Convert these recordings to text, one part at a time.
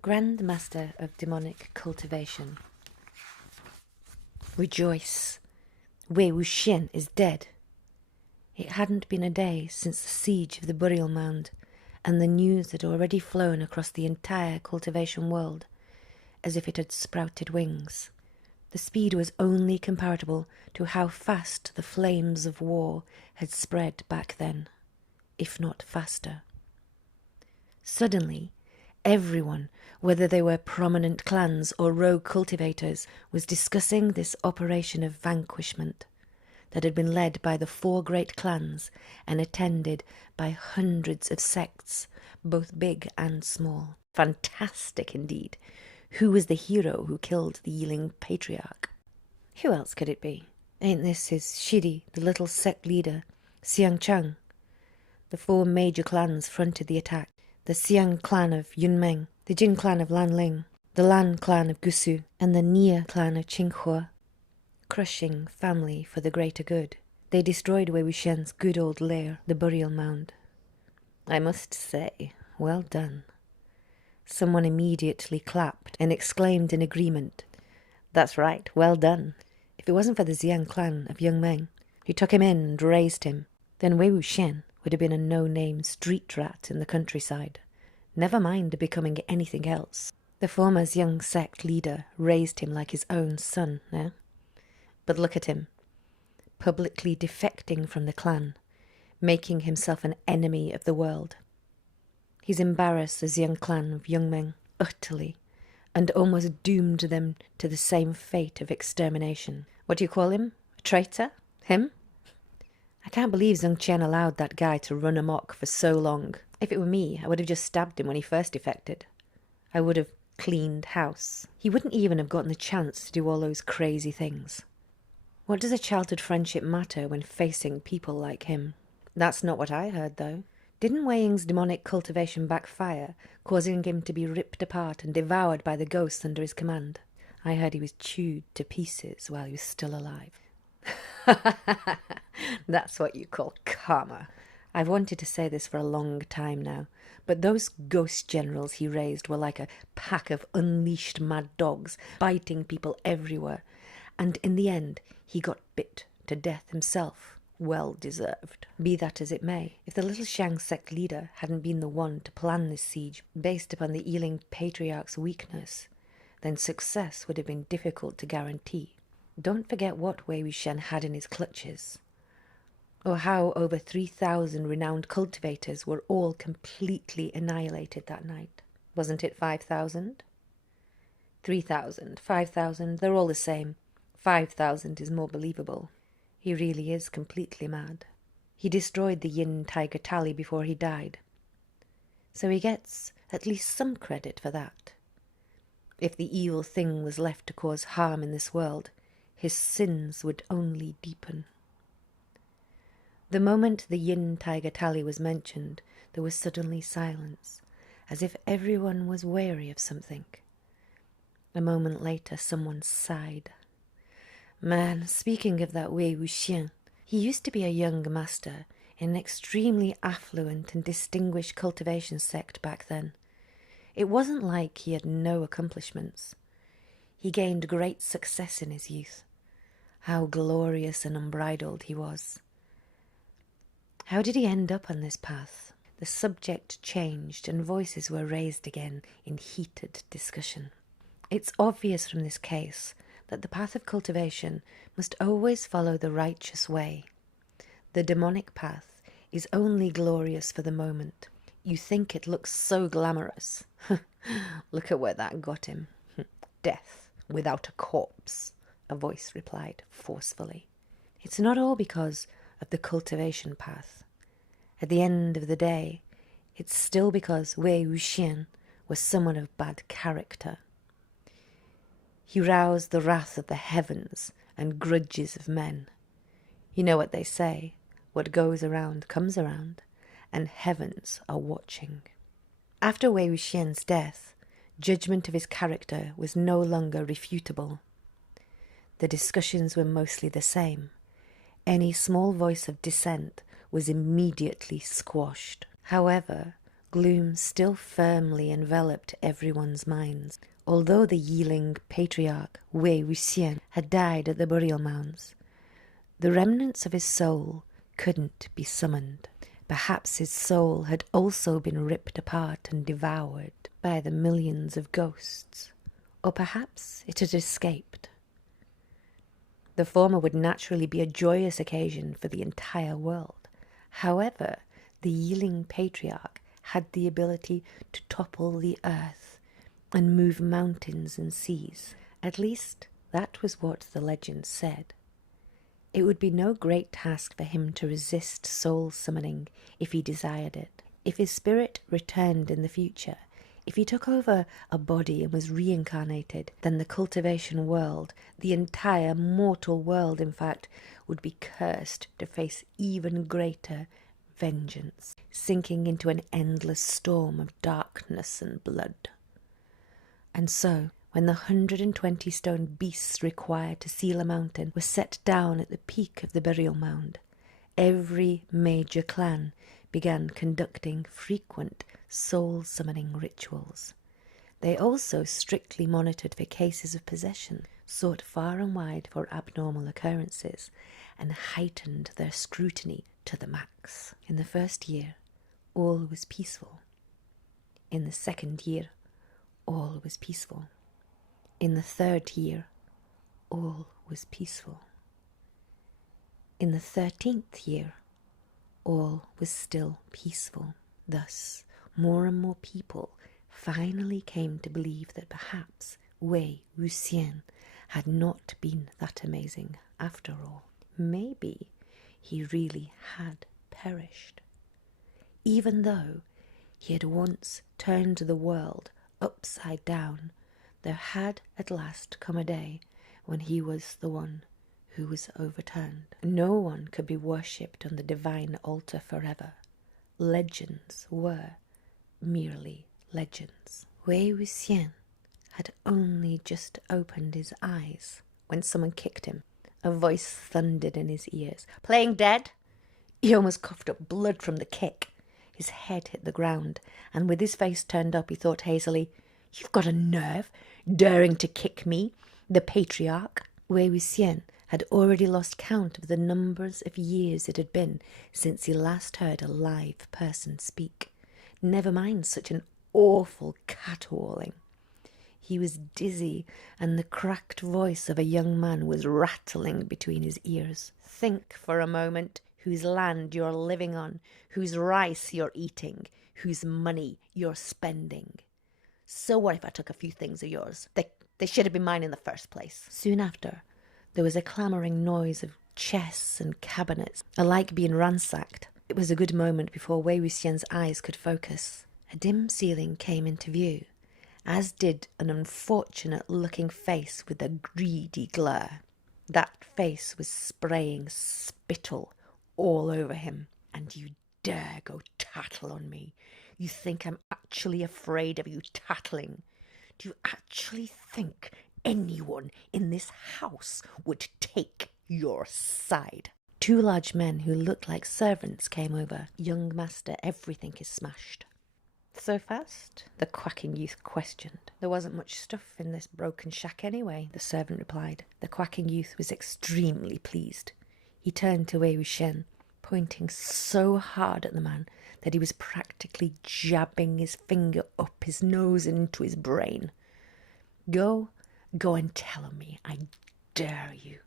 Grand Master of Demonic Cultivation. Rejoice! Wèi Wúxiàn is dead. It hadn't been a day since the siege of the burial mound, and the news had already flown across the entire cultivation world, as if it had sprouted wings. The speed was only comparable to how fast the flames of war had spread back then, if not faster. Suddenly, everyone, whether they were prominent clans or rogue cultivators, was discussing this operation of vanquishment that had been led by the 4 great clans and attended by hundreds of sects, both big and small. Fantastic indeed. Who was the hero who killed the Yiling Patriarch? Who else could it be? Ain't this his Shidi, the little sect leader, Jiāng Chéng? The 4 major clans fronted the attack. The Jiāng Clan of Yúnmèng, the Jiāng Clan of Lan, the Lan Clan of Gusu, and the Nia Clan of Qinghua. Crushing family for the greater good. They destroyed Wèi Wúxiàn's good old lair, the burial mound. I must say, well done. Someone immediately clapped and exclaimed in agreement. That's right, well done. If it wasn't for the Jiāng Clan of Yúnmèng, who took him in and raised him, then Wèi Wúxiàn would have been a no-name street rat in the countryside, never mind becoming anything else. The former Jiāng sect leader raised him like his own son, eh? But look at him, publicly defecting from the clan, making himself an enemy of the world. He's embarrassed the Jiāng Clan of Yúnmèng utterly, and almost doomed them to the same fate of extermination. What do you call him? A traitor? Him? I can't believe Jiāng Chéng allowed that guy to run amok for so long. If it were me, I would have just stabbed him when he first defected. I would have cleaned house. He wouldn't even have gotten the chance to do all those crazy things. What does a childhood friendship matter when facing people like him? That's not what I heard, though. Didn't Wèi Yīng's demonic cultivation backfire, causing him to be ripped apart and devoured by the ghosts under his command? I heard he was chewed to pieces while he was still alive. That's what you call karma. I've wanted to say this for a long time now, but those ghost generals he raised were like a pack of unleashed mad dogs, biting people everywhere, and in the end he got bit to death himself. Well deserved. Be that as it may, if the little Jiāng sect leader hadn't been the one to plan this siege based upon the Yiling Patriarch's weakness, then success would have been difficult to guarantee. Don't forget what Wèi Wúxiàn had in his clutches, or how over 3,000 renowned cultivators were all completely annihilated that night. Wasn't it 5,000? 3,000, 5,000, they're all the same. 5,000 is more believable. He really is completely mad. He destroyed the Yin Tiger Tally before he died, so he gets at least some credit for that. If the evil thing was left to cause harm in this world, his sins would only deepen. The moment the Yin Tiger Tally was mentioned, there was suddenly silence, as if everyone was wary of something. A moment later, someone sighed. Man, speaking of that Wèi Wúxiàn, he used to be a young master in an extremely affluent and distinguished cultivation sect back then. It wasn't like he had no accomplishments. He gained great success in his youth. How glorious and unbridled he was. How did he end up on this path? The subject changed and voices were raised again in heated discussion. It's obvious from this case that the path of cultivation must always follow the righteous way. The demonic path is only glorious for the moment. You think it looks so glamorous. Look at where that got him. Death without a corpse, a voice replied forcefully. It's not all because of the cultivation path. At the end of the day, it's still because Wèi Wúxiàn was someone of bad character. He roused the wrath of the heavens and grudges of men. You know what they say, what goes around comes around, and heavens are watching. After Wèi Wúxiàn's death, judgment of his character was no longer refutable. The discussions were mostly the same. Any small voice of dissent was immediately squashed. However, Gloom still firmly enveloped everyone's minds, although the Yiling Patriarch, Wèi Wúxiàn, had died at the burial mounds. The remnants of his soul couldn't be summoned. Perhaps his soul had also been ripped apart and devoured by the millions of ghosts, or perhaps it had escaped. The former would naturally be a joyous occasion for the entire world. However, the Yiling Patriarch had the ability to topple the earth and move mountains and seas. At least, that was what the legend said. It would be no great task for him to resist soul summoning if he desired it. If his spirit returned in the future, if he took over a body and was reincarnated, then the cultivation world, the entire mortal world in fact, would be cursed to face even greater vengeance, sinking into an endless storm of darkness and blood. And so, when the 120 stone beasts required to seal a mountain were set down at the peak of the burial mound, every major clan began conducting frequent soul-summoning rituals. They also strictly monitored for cases of possession, sought far and wide for abnormal occurrences, and heightened their scrutiny to the max. In the first year, all was peaceful. In the second year, all was peaceful. In the third year, all was peaceful. In the 13th year, all was still peaceful. Thus, more and more people finally came to believe that perhaps Wèi Wúxiàn had not been that amazing after all. Maybe he really had perished. Even though he had once turned the world upside down, there had at last come a day when he was the one who was overturned. No one could be worshipped on the divine altar forever. Legends were merely legends. Wèi Wúxiàn had only just opened his eyes when someone kicked him. A voice thundered in his ears. "Playing dead?" He almost coughed up blood from the kick. His head hit the ground, and with his face turned up, he thought hazily, "You've got a nerve, daring to kick me, the patriarch." Wèi Wúxiàn had already lost count of the numbers of years it had been since he last heard a live person speak. Never mind such an awful caterwauling. He was dizzy, and the cracked voice of a young man was rattling between his ears. "Think for a moment whose land you're living on, whose rice you're eating, whose money you're spending. So what if I took a few things of yours? They should have been mine in the first place." Soon after, there was a clamouring noise of chests and cabinets, alike being ransacked. It was a good moment before Wèi Wúxiàn's eyes could focus. A dim ceiling came into view, as did an unfortunate-looking face with a greedy glare. That face was spraying spittle all over him. "And you dare go tattle on me? You think I'm actually afraid of you tattling? Do you actually think anyone in this house would take your side?" Two large men who looked like servants came over. "Young master, everything is smashed." "So fast?" the quacking youth questioned. "There wasn't much stuff in this broken shack anyway," the servant replied. The quacking youth was extremely pleased. He turned to Wèi Wúxiàn, pointing so hard at the man that he was practically jabbing his finger up his nose and into his brain. Go and tell me, I dare you.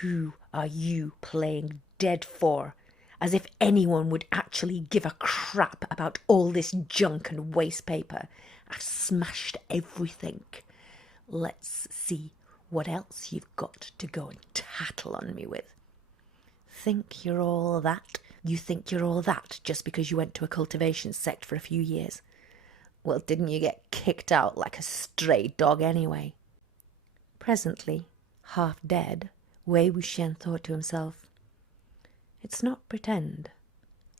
Who are you playing dead for? As if anyone would actually give a crap about all this junk and waste paper. I've smashed everything. Let's see what else you've got to go and tattle on me with. Think you're all that? You think you're all that just because you went to a cultivation sect for a few years? Well, didn't you get kicked out like a stray dog anyway? Presently, half dead, Wèi Wúxiàn thought to himself, "It's not pretend.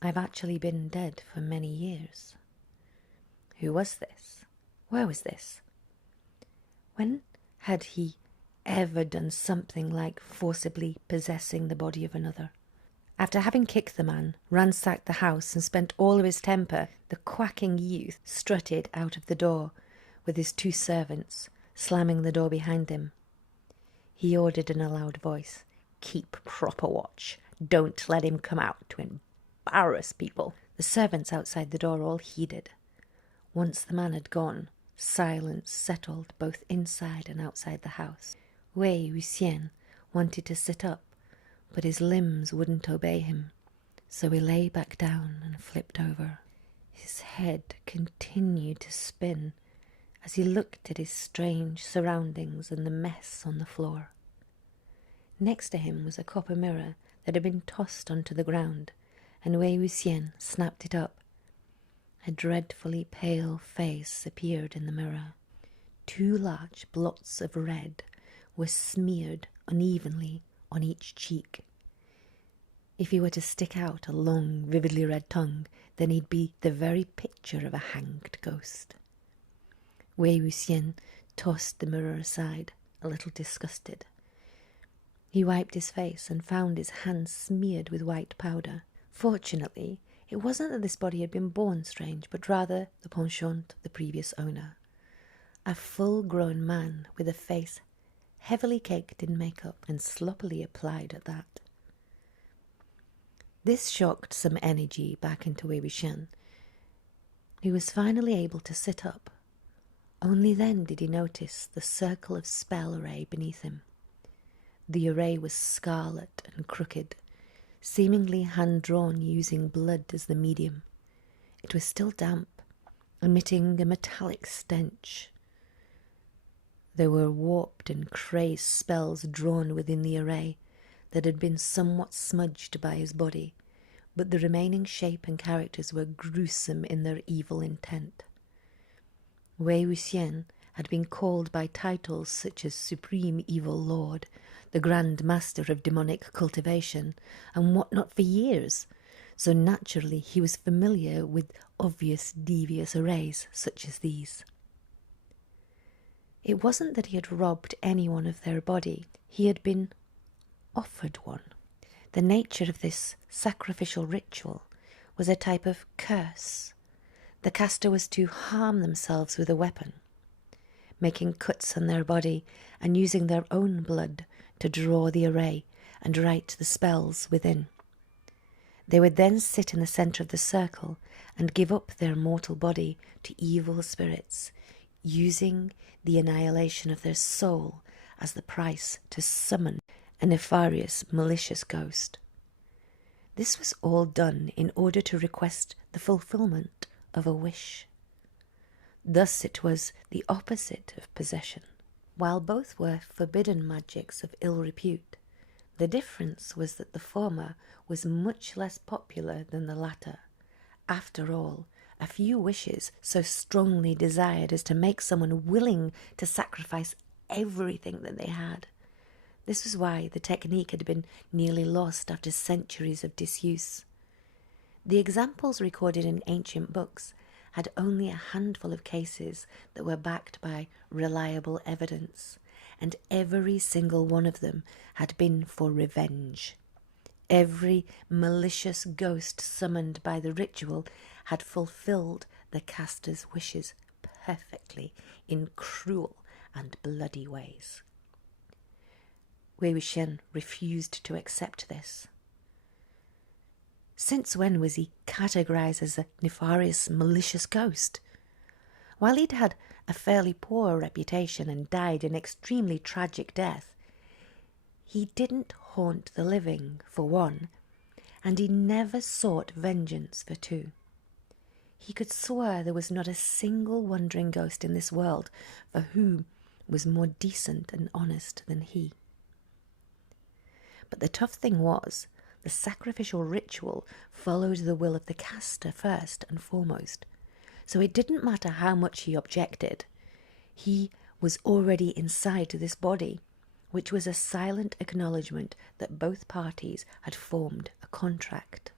I've actually been dead for many years." Who was this? Where was this? When had he ever done something like forcibly possessing the body of another? After having kicked the man, ransacked the house, and spent all of his temper, the quacking youth strutted out of the door with his 2 servants, slamming the door behind him. He ordered in a loud voice, "Keep proper watch. Don't let him come out to embarrass people." The servants outside the door all heeded. Once the man had gone, silence settled both inside and outside the house. Wèi Wúxiàn wanted to sit up, but his limbs wouldn't obey him, so he lay back down and flipped over. His head continued to spin as he looked at his strange surroundings and the mess on the floor. Next to him was a copper mirror that had been tossed onto the ground, and Wèi Wúxiàn snapped it up. A dreadfully pale face appeared in the mirror. 2 large blots of red were smeared unevenly on each cheek. If he were to stick out a long, vividly red tongue, then he'd be the very picture of a hanged ghost. Wèi Wúxiàn tossed the mirror aside, a little disgusted. He wiped his face and found his hands smeared with white powder. Fortunately, it wasn't that this body had been born strange, but rather the penchant of the previous owner. A full-grown man with a face heavily caked in makeup and sloppily applied at that. This shocked some energy back into Wèi Wúxiàn. He was finally able to sit up. Only then did he notice the circle of spell array beneath him. The array was scarlet and crooked, seemingly hand-drawn using blood as the medium. It was still damp, emitting a metallic stench. There were warped and crazed spells drawn within the array that had been somewhat smudged by his body, but the remaining shape and characters were gruesome in their evil intent. Wèi Wúxiàn had been called by titles such as Supreme Evil Lord, the Grand Master of Demonic Cultivation, and what not for years, so naturally he was familiar with obvious devious arrays such as these. It wasn't that he had robbed anyone of their body, he had been offered one. The nature of this sacrificial ritual was a type of curse. The caster was to harm themselves with a weapon, making cuts on their body and using their own blood to draw the array and write the spells within. They would then sit in the centre of the circle and give up their mortal body to evil spirits, using the annihilation of their soul as the price to summon a nefarious, malicious ghost. This was all done in order to request the fulfillment of a wish. Thus it was the opposite of possession. While both were forbidden magics of ill repute, the difference was that the former was much less popular than the latter. After all, a few wishes so strongly desired as to make someone willing to sacrifice everything that they had. This was why the technique had been nearly lost after centuries of disuse. The examples recorded in ancient books had only a handful of cases that were backed by reliable evidence, and every single one of them had been for revenge. Every malicious ghost summoned by the ritual had fulfilled the caster's wishes perfectly in cruel and bloody ways. Wèi Wúxiàn refused to accept this. Since when was he categorized as a nefarious, malicious ghost? While he'd had a fairly poor reputation and died an extremely tragic death, he didn't haunt the living, for one, and he never sought vengeance, for two. He could swear there was not a single wandering ghost in this world for whom was more decent and honest than he. But the tough thing was, the sacrificial ritual followed the will of the caster first and foremost, so it didn't matter how much he objected. He was already inside this body, which was a silent acknowledgement that both parties had formed a contract.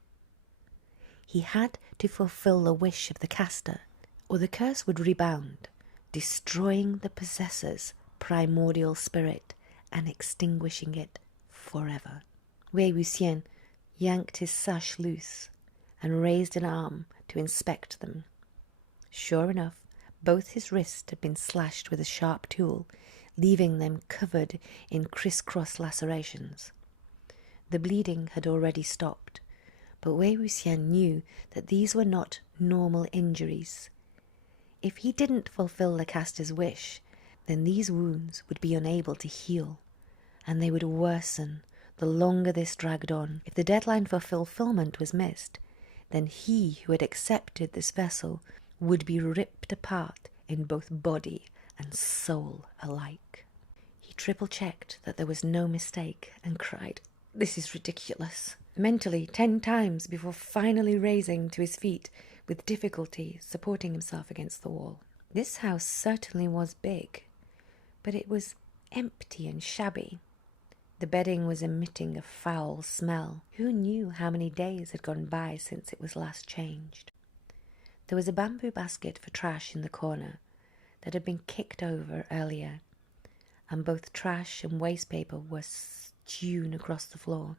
He had to fulfill the wish of the caster, or the curse would rebound, destroying the possessor's primordial spirit and extinguishing it forever. Wèi Wúxiàn yanked his sash loose, and raised an arm to inspect them. Sure enough, both his wrists had been slashed with a sharp tool, leaving them covered in criss-cross lacerations. The bleeding had already stopped, but Wèi Wúxiàn knew that these were not normal injuries. If he didn't fulfill the caster's wish, then these wounds would be unable to heal, and they would worsen the longer this dragged on. If the deadline for fulfillment was missed, then he who had accepted this vessel would be ripped apart in both body and soul alike. He triple-checked that there was no mistake and cried, "This is ridiculous," mentally 10 times before finally raising to his feet with difficulty, supporting himself against the wall. This house certainly was big, but it was empty and shabby. The bedding was emitting a foul smell. Who knew how many days had gone by since it was last changed? There was a bamboo basket for trash in the corner that had been kicked over earlier, and both trash and waste paper were strewn across the floor.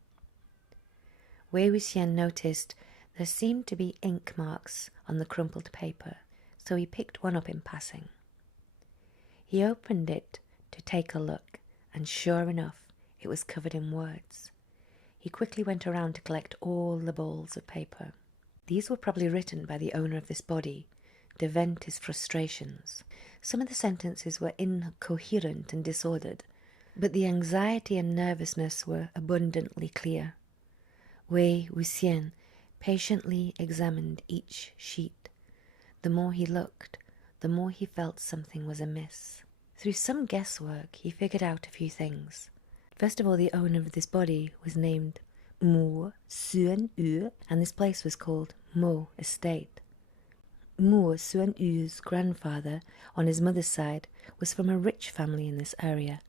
Wèi Wúxiàn noticed there seemed to be ink marks on the crumpled paper, so he picked one up in passing. He opened it to take a look, and sure enough, it was covered in words. He quickly went around to collect all the balls of paper. These were probably written by the owner of this body to vent his frustrations. Some of the sentences were incoherent and disordered, but the anxiety and nervousness were abundantly clear. Wèi Wúxiàn patiently examined each sheet. The more he looked, the more he felt something was amiss. Through some guesswork, he figured out a few things. First of all, the owner of this body was named Mò Xuányŭ, and this place was called Mò Estate. Mò Xuányŭ's grandfather, on his mother's side, was from a rich family in this area.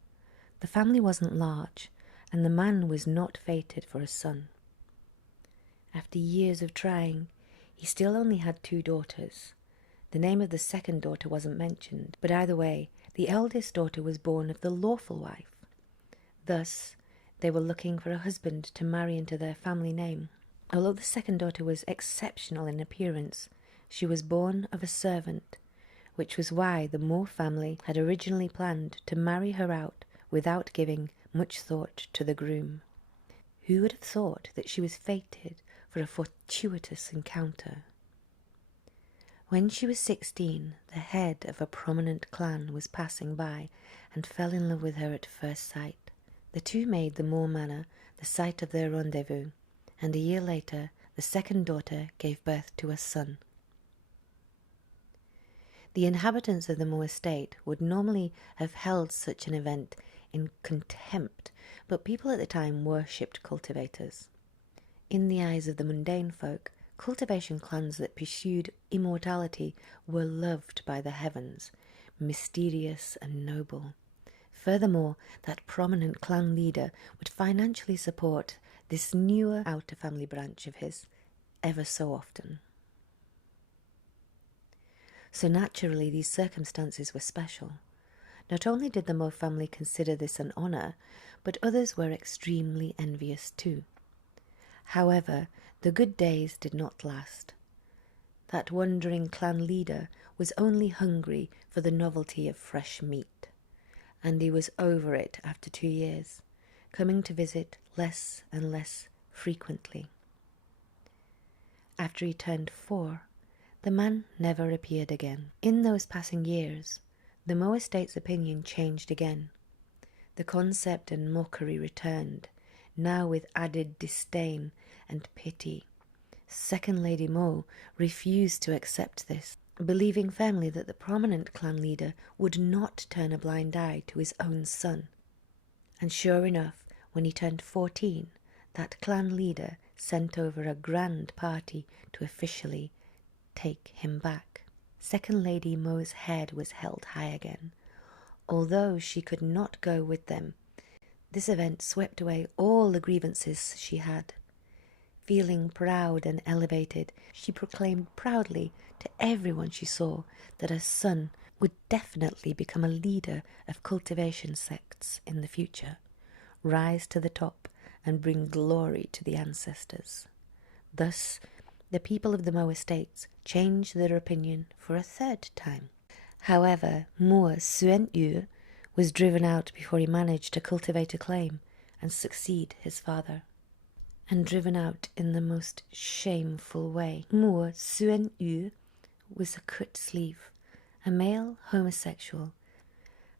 The family wasn't large, and the man was not fated for a son. After years of trying, he still only had 2 daughters. The name of the second daughter wasn't mentioned, but either way, the eldest daughter was born of the lawful wife. Thus, they were looking for a husband to marry into their family name. Although the second daughter was exceptional in appearance, she was born of a servant, which was why the Mò family had originally planned to marry her out without giving much thought to the groom. Who would have thought that she was fated for a fortuitous encounter? When she was 16, the head of a prominent clan was passing by and fell in love with her at first sight. The two made the Mò manor the site of their rendezvous, and a year later the second daughter gave birth to a son. The inhabitants of the Mò estate would normally have held such an event in contempt, but people at the time worshipped cultivators. In the eyes of the mundane folk, cultivation clans that pursued immortality were loved by the heavens, mysterious and noble. Furthermore, that prominent clan leader would financially support this newer outer family branch of his ever so often. So naturally, these circumstances were special. Not only did the Mò family consider this an honour, but others were extremely envious too. However, the good days did not last. That wandering clan leader was only hungry for the novelty of fresh meat, and he was over it after 2 years, coming to visit less and less frequently. After he turned 4, the man never appeared again. In those passing years, the Mò estate's opinion changed again. The concept and mockery returned, now with added disdain and pity. Second Lady Mò refused to accept this, believing firmly that the prominent clan leader would not turn a blind eye to his own son. And sure enough, when he turned 14, that clan leader sent over a grand party to officially take him back. Second Lady Mò's head was held high again, although she could not go with them. This event swept away all the grievances she had. Feeling proud and elevated, she proclaimed proudly to everyone she saw that her son would definitely become a leader of cultivation sects in the future, rise to the top, and bring glory to the ancestors. Thus, the people of the Mò estates changed their opinion for a third time. However, Mò Xuányŭ was driven out before he managed to cultivate a claim and succeed his father. And driven out in the most shameful way. Mò Xuányŭ was a cut sleeve, a male homosexual,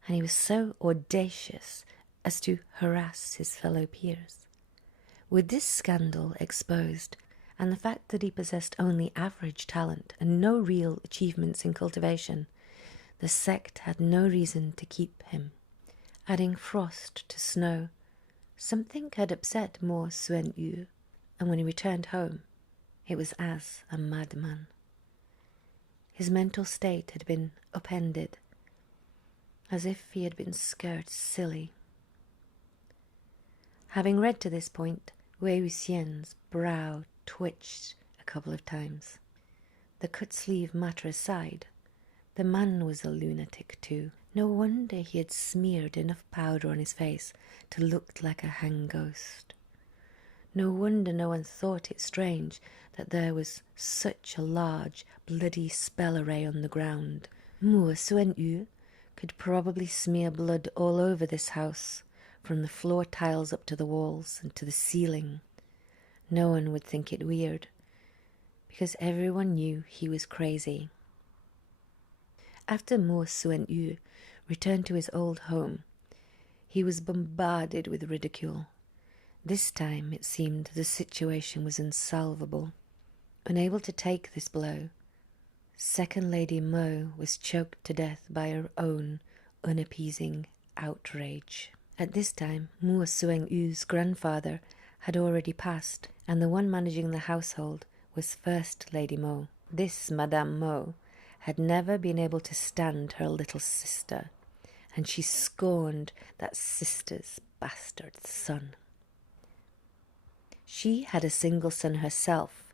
and he was so audacious as to harass his fellow peers. With this scandal exposed, and the fact that he possessed only average talent and no real achievements in cultivation, the sect had no reason to keep him. Adding frost to snow, something had upset Mò Xuányŭ, and when he returned home, it was as a madman. His mental state had been upended, as if he had been scared silly. Having read to this point, Wèi Wúxiàn's brow twitched a couple of times. The cut-sleeve matter aside, the man was a lunatic too. No wonder he had smeared enough powder on his face to look like a hang ghost. No wonder no one thought it strange that there was such a large, bloody spell array on the ground. Mò Xuányŭ could probably smear blood all over this house, from the floor tiles up to the walls and to the ceiling. No one would think it weird, because everyone knew he was crazy. After Mò Xuányŭ returned to his old home, he was bombarded with ridicule. This time it seemed the situation was unsalvable. Unable to take this blow, Second Lady Mò was choked to death by her own unappeasing outrage. At this time, Mò Xuányŭ's grandfather had already passed, and the one managing the household was First Lady Mò. This Madame Mò had never been able to stand her little sister, and she scorned that sister's bastard son. She had a single son herself,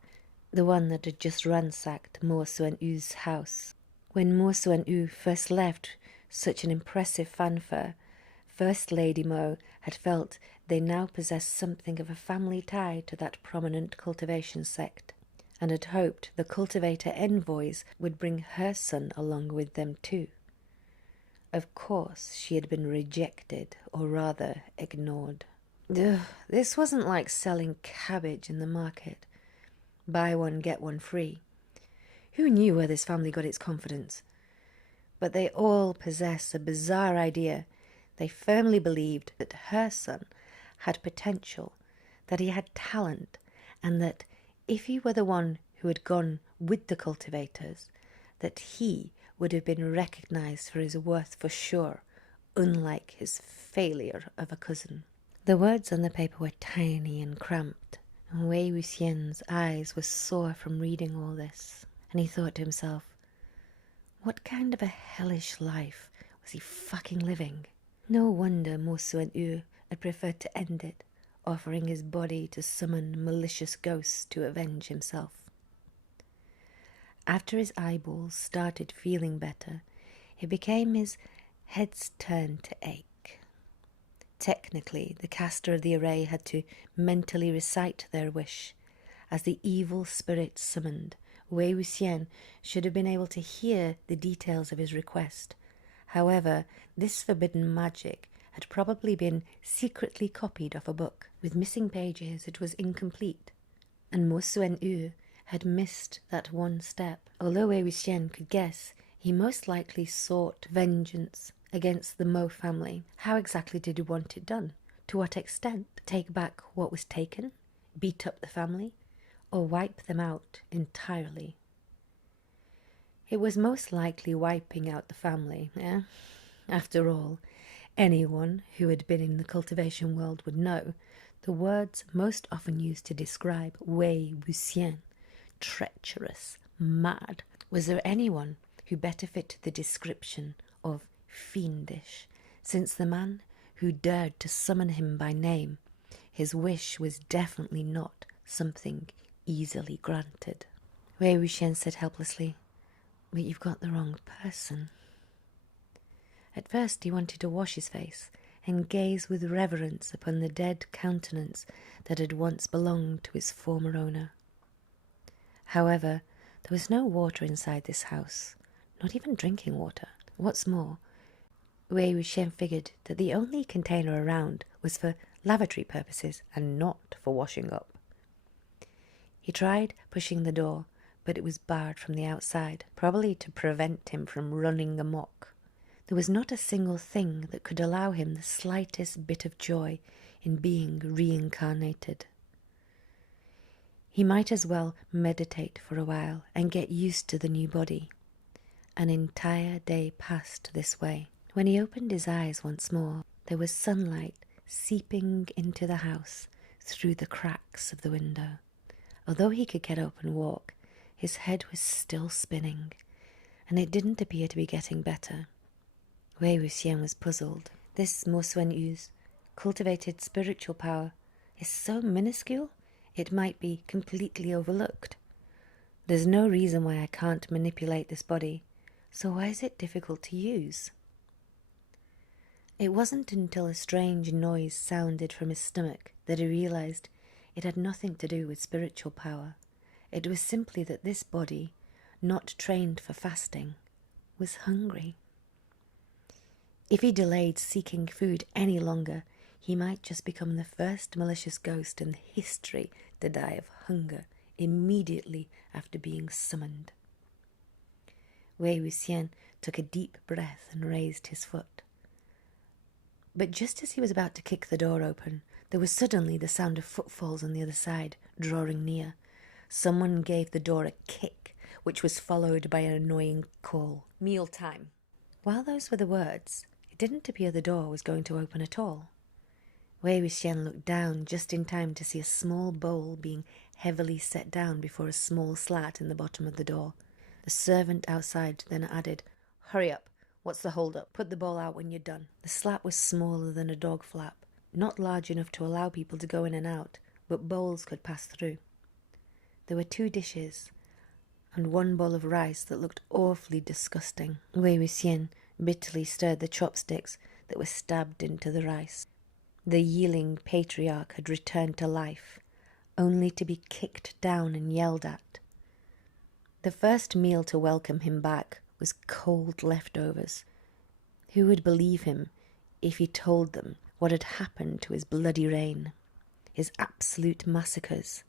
the one that had just ransacked Mò Xuányŭ's house. When Mò Xuányŭ first left such an impressive fanfare, First Lady Mò had felt they now possessed something of a family tie to that prominent cultivation sect, and had hoped the cultivator envoys would bring her son along with them too. Of course, she had been rejected, or rather ignored. Ugh, this wasn't like selling cabbage in the market. Buy one, get one free. Who knew where this family got its confidence? But they all possess a bizarre idea. They firmly believed that her son had potential, that he had talent, and that if he were the one who had gone with the cultivators, that he would have been recognized for his worth for sure, unlike his failure of a cousin. The words on the paper were tiny and cramped, and Wèi Wúxiàn's eyes were sore from reading all this, and he thought to himself, what kind of a hellish life was he fucking living? No wonder Mò Xuányŭ had preferred to end it, offering his body to summon malicious ghosts to avenge himself. After his eyeballs started feeling better, it became his head's turn to ache. Technically, the caster of the array had to mentally recite their wish. As the evil spirit summoned, Wèi Wúxiàn should have been able to hear the details of his request. However, this forbidden magic had probably been secretly copied off a book. With missing pages, it was incomplete, and Mò Xuányŭ had missed that one step. Although Wèi Wúxiàn could guess, he most likely sought vengeance against the Mò family. How exactly did he want it done? To what extent? Take back what was taken? Beat up the family? Or wipe them out entirely? It was most likely wiping out the family, eh? After all, anyone who had been in the cultivation world would know the words most often used to describe Wèi Wúxiàn: treacherous, mad. Was there anyone who better fit the description of fiendish, since the man who dared to summon him by name, his wish was definitely not something easily granted. Wèi Wúxiàn said helplessly, but you've got the wrong person. At first he wanted to wash his face and gaze with reverence upon the dead countenance that had once belonged to its former owner. However, there was no water inside this house, not even drinking water. What's more, Wèi Wúxiàn figured that the only container around was for lavatory purposes and not for washing up. He tried pushing the door, but it was barred from the outside, probably to prevent him from running amok. There was not a single thing that could allow him the slightest bit of joy in being reincarnated. He might as well meditate for a while and get used to the new body. An entire day passed this way. When he opened his eyes once more, there was sunlight seeping into the house through the cracks of the window. Although he could get up and walk, his head was still spinning, and it didn't appear to be getting better. Wèi Wúxiàn was puzzled. This Mò Xuányŭ's cultivated spiritual power is so minuscule it might be completely overlooked. There's no reason why I can't manipulate this body, so why is it difficult to use? It wasn't until a strange noise sounded from his stomach that he realized it had nothing to do with spiritual power. It was simply that this body, not trained for fasting, was hungry. If he delayed seeking food any longer, he might just become the first malicious ghost in history to die of hunger immediately after being summoned. Wèi Wúxiàn took a deep breath and raised his foot. But just as he was about to kick the door open, there was suddenly the sound of footfalls on the other side, drawing near. Someone gave the door a kick, which was followed by an annoying call. "Mealtime." While those were the words, it didn't appear the door was going to open at all. Wèi Wúxiàn looked down just in time to see a small bowl being heavily set down before a small slat in the bottom of the door. The servant outside then added, "Hurry up. What's the hold-up? Put the bowl out when you're done." The slat was smaller than a dog flap, not large enough to allow people to go in and out, but bowls could pass through. There were 2 dishes, and 1 bowl of rice that looked awfully disgusting. Wèi Wúxiàn bitterly stirred the chopsticks that were stabbed into the rice. The Yiling Patriarch had returned to life, only to be kicked down and yelled at. The first meal to welcome him back was cold leftovers. Who would believe him if he told them what had happened to his bloody reign, his absolute massacres,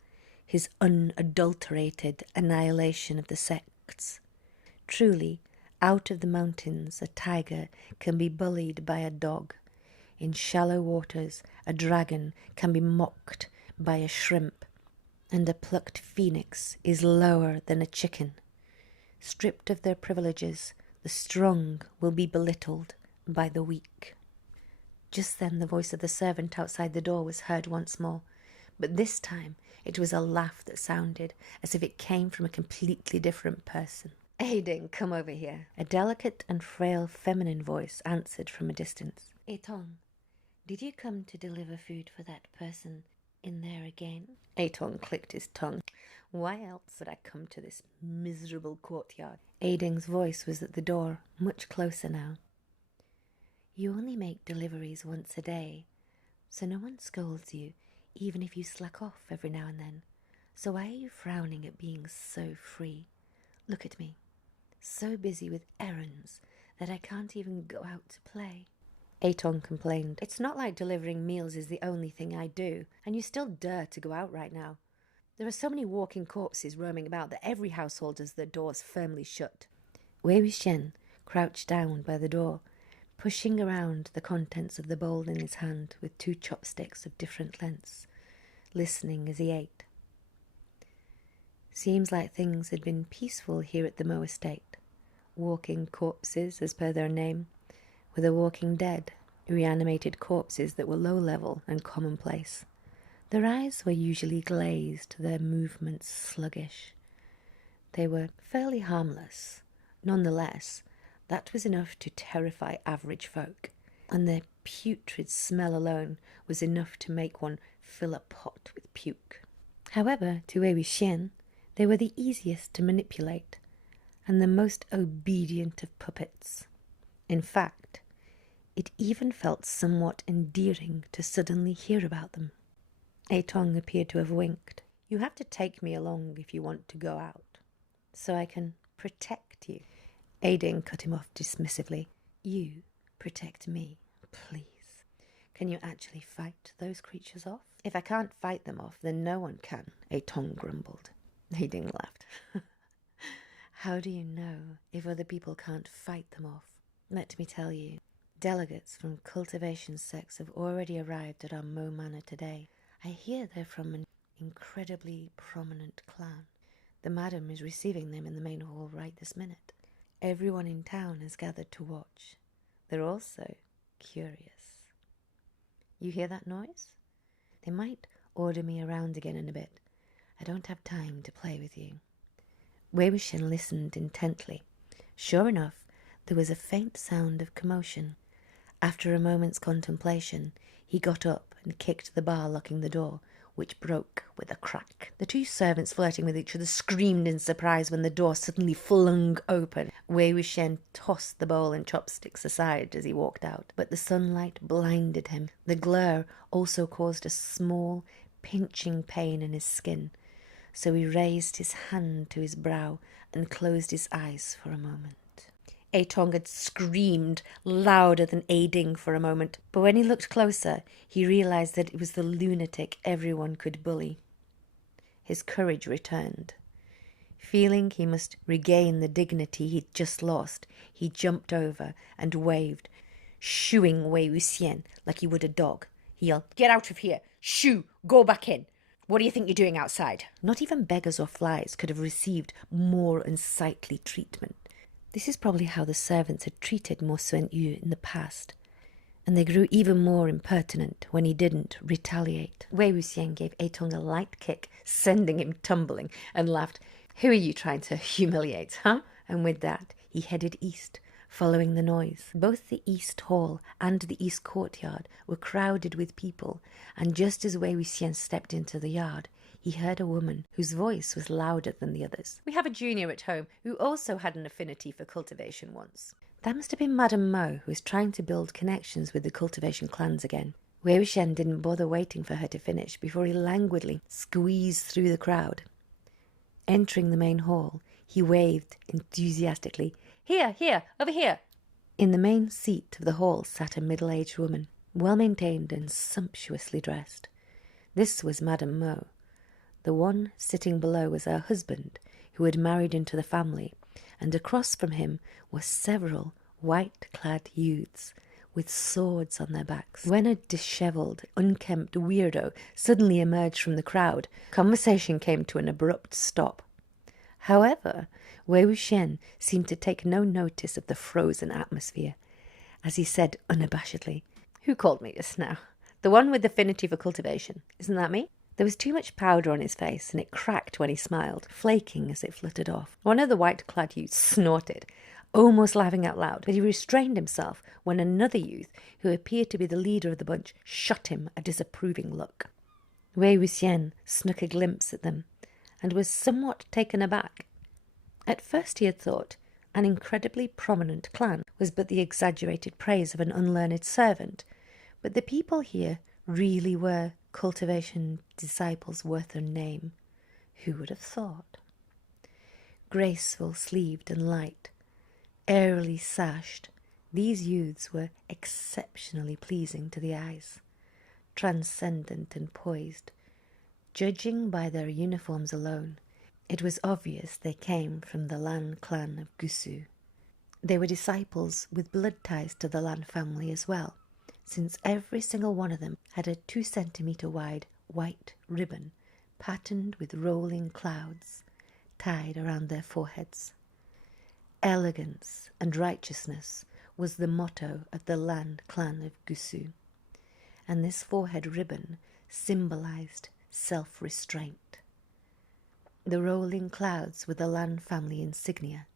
his unadulterated annihilation of the sects? Truly, out of the mountains a tiger can be bullied by a dog. In shallow waters a dragon can be mocked by a shrimp, and a plucked phoenix is lower than a chicken. Stripped of their privileges, the strong will be belittled by the weak. Just then the voice of the servant outside the door was heard once more, but this time it was a laugh that sounded as if it came from a completely different person. "Yiling, come over here." A delicate and frail feminine voice answered from a distance. "Tong, did you come to deliver food for that person in there again?" Tong clicked his tongue. Why else would I come to this miserable courtyard? Yiling's voice was at the door, much closer now. "You only make deliveries once a day, so no one scolds you, even if you slack off every now and then. So why are you frowning at being so free? Look at me, so busy with errands that I can't even go out to play." Tong complained. "It's not like delivering meals is the only thing I do, and you still dare to go out right now. There are so many walking corpses roaming about that every household has their doors firmly shut." Wèi Wúxiàn crouched down by the door, pushing around the contents of the bowl in his hand with 2 chopsticks of different lengths, listening as he ate. Seems like things had been peaceful here at the Mo estate. Walking corpses, as per their name, were the walking dead, reanimated corpses that were low-level and commonplace. Their eyes were usually glazed, their movements sluggish. They were fairly harmless. Nonetheless, that was enough to terrify average folk, and their putrid smell alone was enough to make one fill a pot with puke. However, to Wèi Wúxiàn, they were the easiest to manipulate, and the most obedient of puppets. In fact, It even felt somewhat endearing to suddenly hear about them. Atong appeared to have winked. "You have to take me along if you want to go out, so I can protect you." Yīling cut him off dismissively. "You protect me, please. Can you actually fight those creatures off?" "If I can't fight them off, then no one can," Atong grumbled. Yīling laughed. "How do you know if other people can't fight them off? Let me tell you. Delegates from cultivation sects have already arrived at our Mo Manor today. I hear they're from an incredibly prominent clan. The madam is receiving them in the main hall right this minute. Everyone in town has gathered to watch. They're also curious. You hear that noise? They might order me around again in a bit. I don't have time to play with you." Wèi Wúxiàn listened intently. Sure enough, there was a faint sound of commotion. After a moment's contemplation, he got up and kicked the bar locking the door, which broke with a crack. The two servants flirting with each other screamed in surprise when the door suddenly flung open. Wèi Wúxiàn tossed the bowl and chopsticks aside as he walked out, but the sunlight blinded him. The glare also caused a small, pinching pain in his skin, so he raised his hand to his brow and closed his eyes for a moment. Atong had screamed louder than Yīling for a moment, but when he looked closer, he realized that it was the lunatic everyone could bully. His courage returned. Feeling he must regain the dignity he'd just lost, he jumped over and waved, shooing Wèi Wúxiàn like he would a dog. He yelled, "Get out of here! Shoo! Go back in! What do you think you're doing outside?" Not even beggars or flies could have received more unsightly treatment. This is probably how the servants had treated Mò Xuányŭ in the past, and they grew even more impertinent when he didn't retaliate. Wèi Wúxiàn gave Atong a light kick, sending him tumbling, and laughed. "Who are you trying to humiliate, huh?" And with that, he headed east, following the noise. Both the East Hall and the East Courtyard were crowded with people, and just as Wèi Wúxiàn stepped into the yard, he heard a woman whose voice was louder than the others. "We have a junior at home who also had an affinity for cultivation once." That must have been Madame Mo, who was trying to build connections with the cultivation clans again. Wèi Wúxiàn didn't bother waiting for her to finish before he languidly squeezed through the crowd. Entering the main hall, he waved enthusiastically, "Here, here, over here!" In the main seat of the hall sat a middle-aged woman, well-maintained and sumptuously dressed. This was Madame Mo. The one sitting below was her husband, who had married into the family, and across from him were several white-clad youths with swords on their backs. When a dishevelled, unkempt weirdo suddenly emerged from the crowd, conversation came to an abrupt stop. However, Wèi Wúxiàn seemed to take no notice of the frozen atmosphere, as he said unabashedly, "Who called me just now? The one with affinity for cultivation. Isn't that me?" There was too much powder on his face, and it cracked when he smiled, flaking as it fluttered off. One of the white-clad youths snorted, almost laughing out loud, but he restrained himself when another youth, who appeared to be the leader of the bunch, shot him a disapproving look. Wèi Wúxiàn snuck a glimpse at them, and was somewhat taken aback. At first he had thought an incredibly prominent clan was but the exaggerated praise of an unlearned servant, but the people here really were cultivation disciples worth their name. Who would have thought? Graceful sleeved and light, airily sashed, these youths were exceptionally pleasing to the eyes, transcendent and poised. Judging by their uniforms alone, it was obvious they came from the Lan clan of Gusu. They were disciples with blood ties to the Lan family as well, since every single one of them had a 2-centimeter wide white ribbon patterned with rolling clouds tied around their foreheads. Elegance and righteousness was the motto of the Lan clan of Gusu, and this forehead ribbon symbolized self-restraint. The rolling clouds were the Lan family insignia.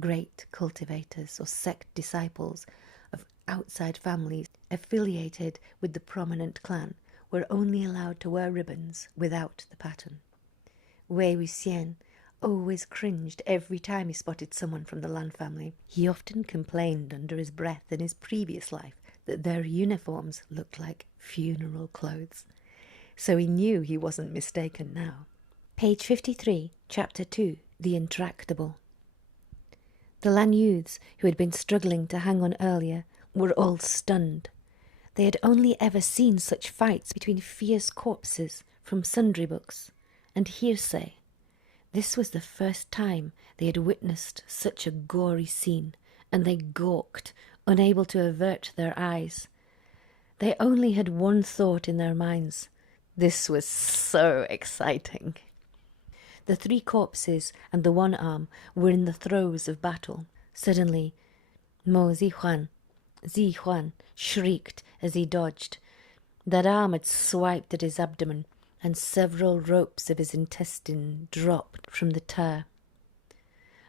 Great cultivators or sect disciples of outside families affiliated with the prominent clan were only allowed to wear ribbons without the pattern. Wèi Wúxiàn always cringed every time he spotted someone from the Lan family. He often complained under his breath in his previous life that their uniforms looked like funeral clothes. So he knew he wasn't mistaken now. Page 53, Chapter 2, The Intractable. The Lan youths, who had been struggling to hang on earlier, were all stunned. They had only ever seen such fights between fierce corpses from sundry books and hearsay. This was the first time they had witnessed such a gory scene, and they gawked, unable to avert their eyes. They only had one thought in their minds. This was so exciting. The 3 corpses and the 1 arm were in the throes of battle. Suddenly, Mò Xuányŭ shrieked as he dodged. That arm had swiped at his abdomen, and several ropes of his intestine dropped from the tear.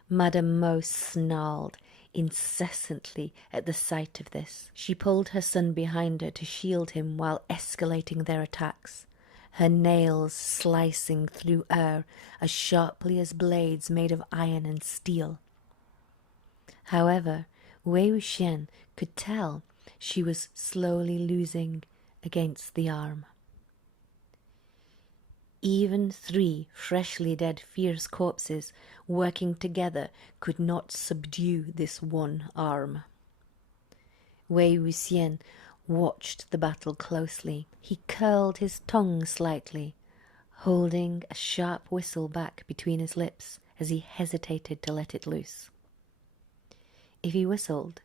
Madame Mò snarled incessantly at the sight of this. She pulled her son behind her to shield him while escalating their attacks, her nails slicing through air as sharply as blades made of iron and steel. However, Wèi Wúxiàn could tell she was slowly losing against the arm. Even 3 freshly dead fierce corpses working together could not subdue this 1 arm. Wèi Wúxiàn watched the battle closely. He curled his tongue slightly, holding a sharp whistle back between his lips as he hesitated to let it loose. If he whistled,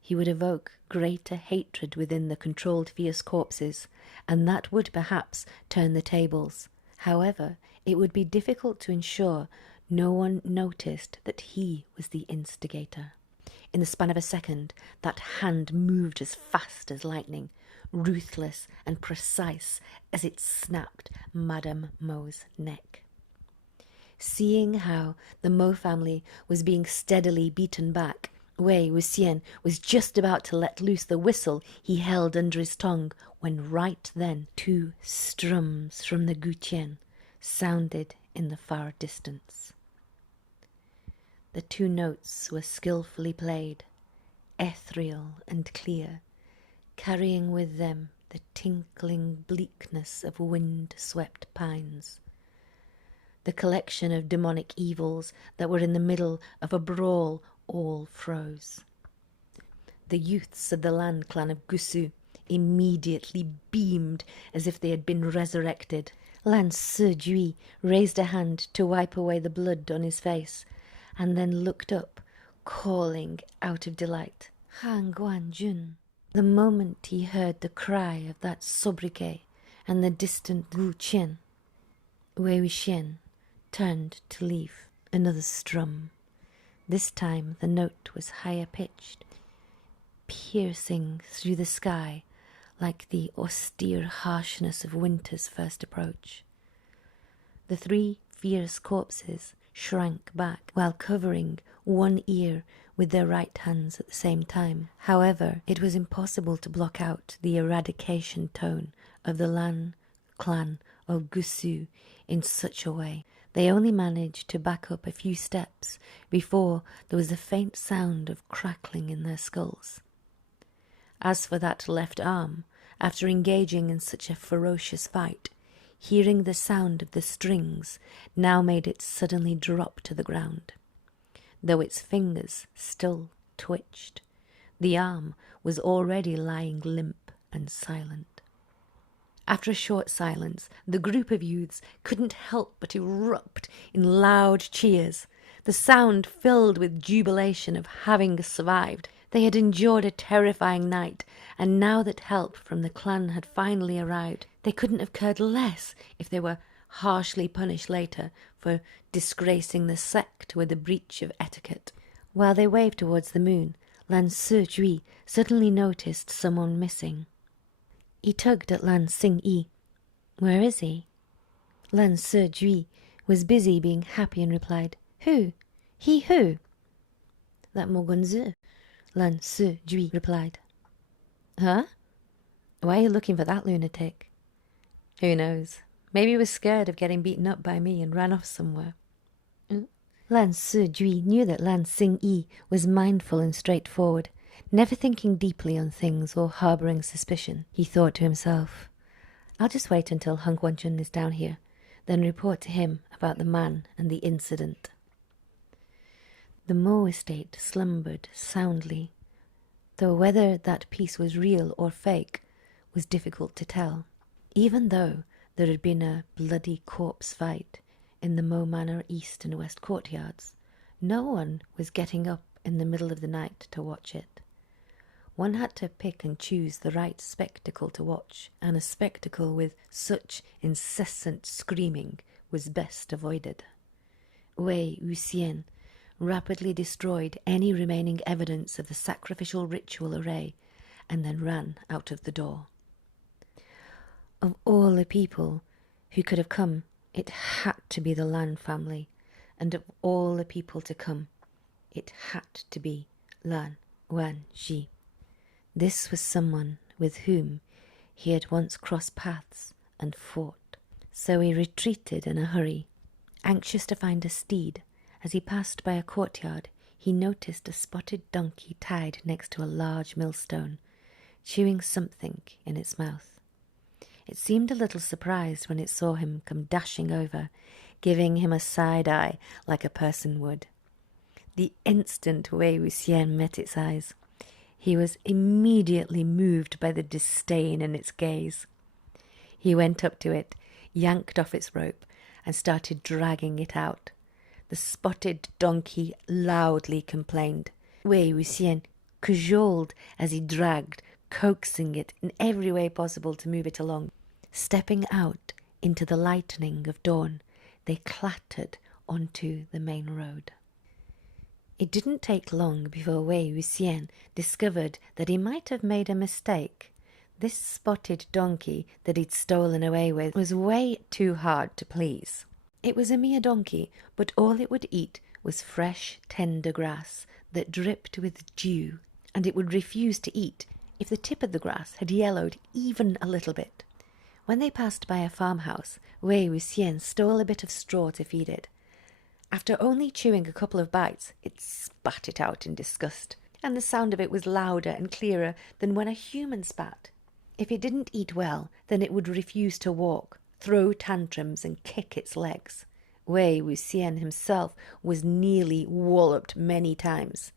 he would evoke greater hatred within the controlled fierce corpses, and that would perhaps turn the tables. However, it would be difficult to ensure no one noticed that he was the instigator. In the span of a second, that hand moved as fast as lightning, ruthless and precise as it snapped Madame Mò's neck. Seeing how the Mò family was being steadily beaten back, Wèi Wúxiàn was just about to let loose the whistle he held under his tongue when right then 2 strums from the guqian sounded in the far distance. The 2 notes were skillfully played, ethereal and clear, carrying with them the tinkling bleakness of wind-swept pines. The collection of demonic evils that were in the middle of a brawl all froze. The youths of the Lan clan of Gusu immediately beamed as if they had been resurrected. Lan Zhan raised a hand to wipe away the blood on his face, and then looked up, calling out of delight, Hánguāng-jūn. The moment he heard the cry of that sobriquet and the distant guqian, Wèi Wúxiàn turned to leave another strum. This time the note was higher pitched, piercing through the sky like the austere harshness of winter's first approach. The 3 fierce corpses shrank back while covering one ear with their right hands at the same time. However, it was impossible to block out the eradication tone of the Lan clan of Gusu in such a way. They only managed to back up a few steps before there was a faint sound of crackling in their skulls. As for that left arm, after engaging in such a ferocious fight, hearing the sound of the strings now made it suddenly drop to the ground. Though its fingers still twitched, the arm was already lying limp and silent. After a short silence, the group of youths couldn't help but erupt in loud cheers. The sound filled with jubilation of having survived. They had endured a terrifying night, and now that help from the clan had finally arrived, they couldn't have cared less if they were harshly punished later for disgracing the sect with a breach of etiquette. While they waved towards the moon, Lan Zhan suddenly noticed someone missing. He tugged at Lan Xingyi. "Where is he?" Lan Zhan was busy being happy and replied, "Who? He who?" "That Mogunzi," Lan Zhan replied. "Huh? Why are you looking for that lunatic?" "Who knows? Maybe he was scared of getting beaten up by me and ran off somewhere." Lan Zhan knew that Lan Xingyi was mindful and straightforward, Never thinking deeply on things or harbouring suspicion, he thought to himself, I'll just wait until Hánguāng-jūn is down here, then report to him about the man and the incident. The Mò estate slumbered soundly, though whether that piece was real or fake was difficult to tell. Even though there had been a bloody corpse fight in the Mò Manor east and west courtyards, no one was getting up in the middle of the night to watch it. One had to pick and choose the right spectacle to watch, and a spectacle with such incessant screaming was best avoided. Wèi Wúxiàn rapidly destroyed any remaining evidence of the sacrificial ritual array and then ran out of the door. Of all the people who could have come, it had to be the Lan family, and of all the people to come, it had to be Lán Wàngjī. This was someone with whom he had once crossed paths and fought. So he retreated in a hurry, anxious to find a steed. As he passed by a courtyard, he noticed a spotted donkey tied next to a large millstone, chewing something in its mouth. It seemed a little surprised when it saw him come dashing over, giving him a side eye like a person would. The instant Wèi Wúxiàn met its eyes, he was immediately moved by the disdain in its gaze. He went up to it, yanked off its rope, and started dragging it out. The spotted donkey loudly complained. Wèi Wúxiàn cajoled as he dragged, coaxing it in every way possible to move it along. Stepping out into the lightning of dawn, they clattered onto the main road. It didn't take long before Wèi Wúxiàn discovered that he might have made a mistake. This spotted donkey that he'd stolen away with was way too hard to please. It was a mere donkey, but all it would eat was fresh, tender grass that dripped with dew, and it would refuse to eat if the tip of the grass had yellowed even a little bit. When they passed by a farmhouse, Wèi Wúxiàn stole a bit of straw to feed it. After only chewing a couple of bites, it spat it out in disgust, and the sound of it was louder and clearer than when a human spat. If it didn't eat well, then it would refuse to walk, throw tantrums and kick its legs. Wèi Wúxiàn himself was nearly walloped many times.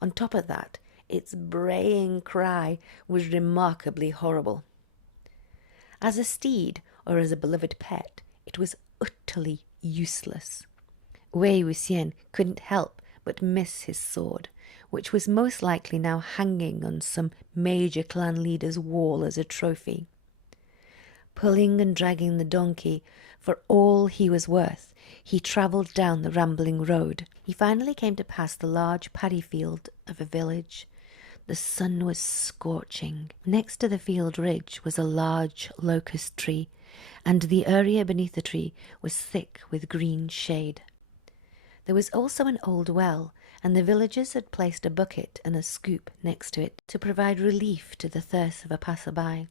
On top of that, its braying cry was remarkably horrible. As a steed or as a beloved pet, it was utterly useless. Wèi Wúxiàn couldn't help but miss his sword, which was most likely now hanging on some major clan leader's wall as a trophy. Pulling and dragging the donkey for all he was worth, he travelled down the rambling road. He finally came to pass the large paddy field of a village. The sun was scorching. Next to the field ridge was a large locust tree, and the area beneath the tree was thick with green shade. There was also an old well, and the villagers had placed a bucket and a scoop next to it to provide relief to the thirst of a passer-by.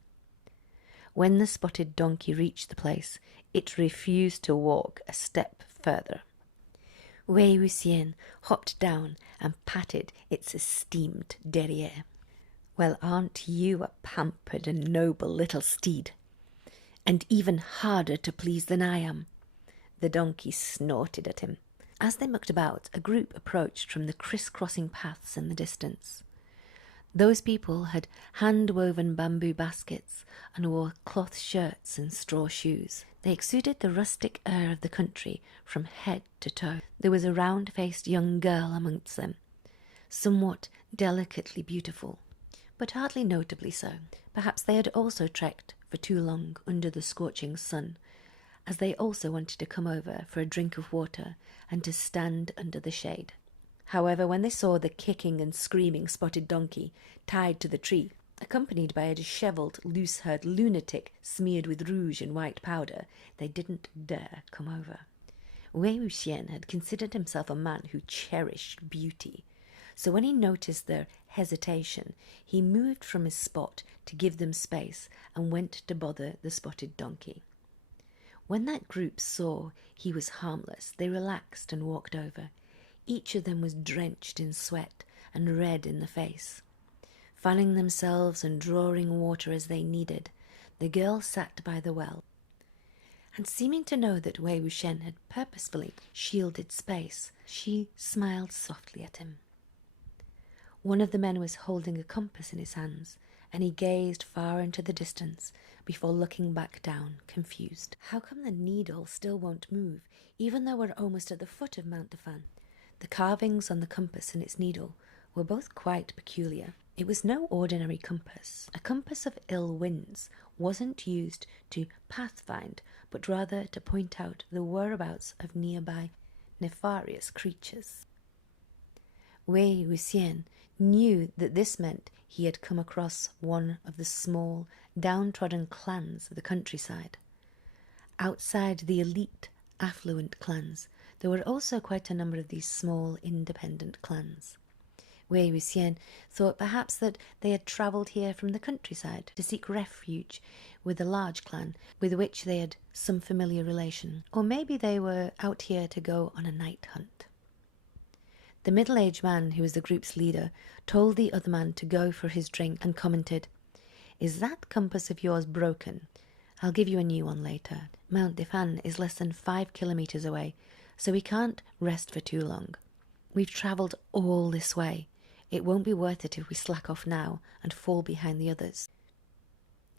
When the spotted donkey reached the place, it refused to walk a step further. Wèi Wúxiàn hopped down and patted its esteemed derriere. "Well, aren't you a pampered and noble little steed? And even harder to please than I am." The donkey snorted at him. As they mucked about, a group approached from the criss-crossing paths in the distance. Those people had hand-woven bamboo baskets and wore cloth shirts and straw shoes. They exuded the rustic air of the country from head to toe. There was a round-faced young girl amongst them, somewhat delicately beautiful, but hardly notably so. Perhaps they had also trekked for too long under the scorching sun, as they also wanted to come over for a drink of water and to stand under the shade. However, when they saw the kicking and screaming spotted donkey tied to the tree, accompanied by a dishevelled, loose-haired lunatic smeared with rouge and white powder, they didn't dare come over. Wèi Wúxiàn had considered himself a man who cherished beauty, so when he noticed their hesitation, he moved from his spot to give them space and went to bother the spotted donkey. When that group saw he was harmless, they relaxed and walked over. Each of them was drenched in sweat and red in the face. fanning themselves and drawing water as they needed, the girl sat by the well. And seeming to know that Wèi Wúxiàn had purposefully shielded space, she smiled softly at him. One of the men was holding a compass in his hands, and he gazed far into the distance before looking back down, confused. How come the needle still won't move, even though we're almost at the foot of Mount Defan? The carvings on the compass and its needle were both quite peculiar. It was no ordinary compass. A compass of ill winds wasn't used to pathfind, but rather to point out the whereabouts of nearby nefarious creatures. Wèi Wúxiàn knew that this meant he had come across one of the small, downtrodden clans of the countryside. Outside the elite, affluent clans, there were also quite a number of these small, independent clans. Wèi Wúxiàn thought perhaps that they had travelled here from the countryside to seek refuge with a large clan with which they had some familiar relation, or maybe they were out here to go on a night hunt. The middle-aged man, who was the group's leader, told the other man to go for his drink and commented, "Is that compass of yours broken? I'll give you a new one later. Mount Defan is less than 5 kilometres away, so we can't rest for too long. We've travelled all this way. It won't be worth it if we slack off now and fall behind the others."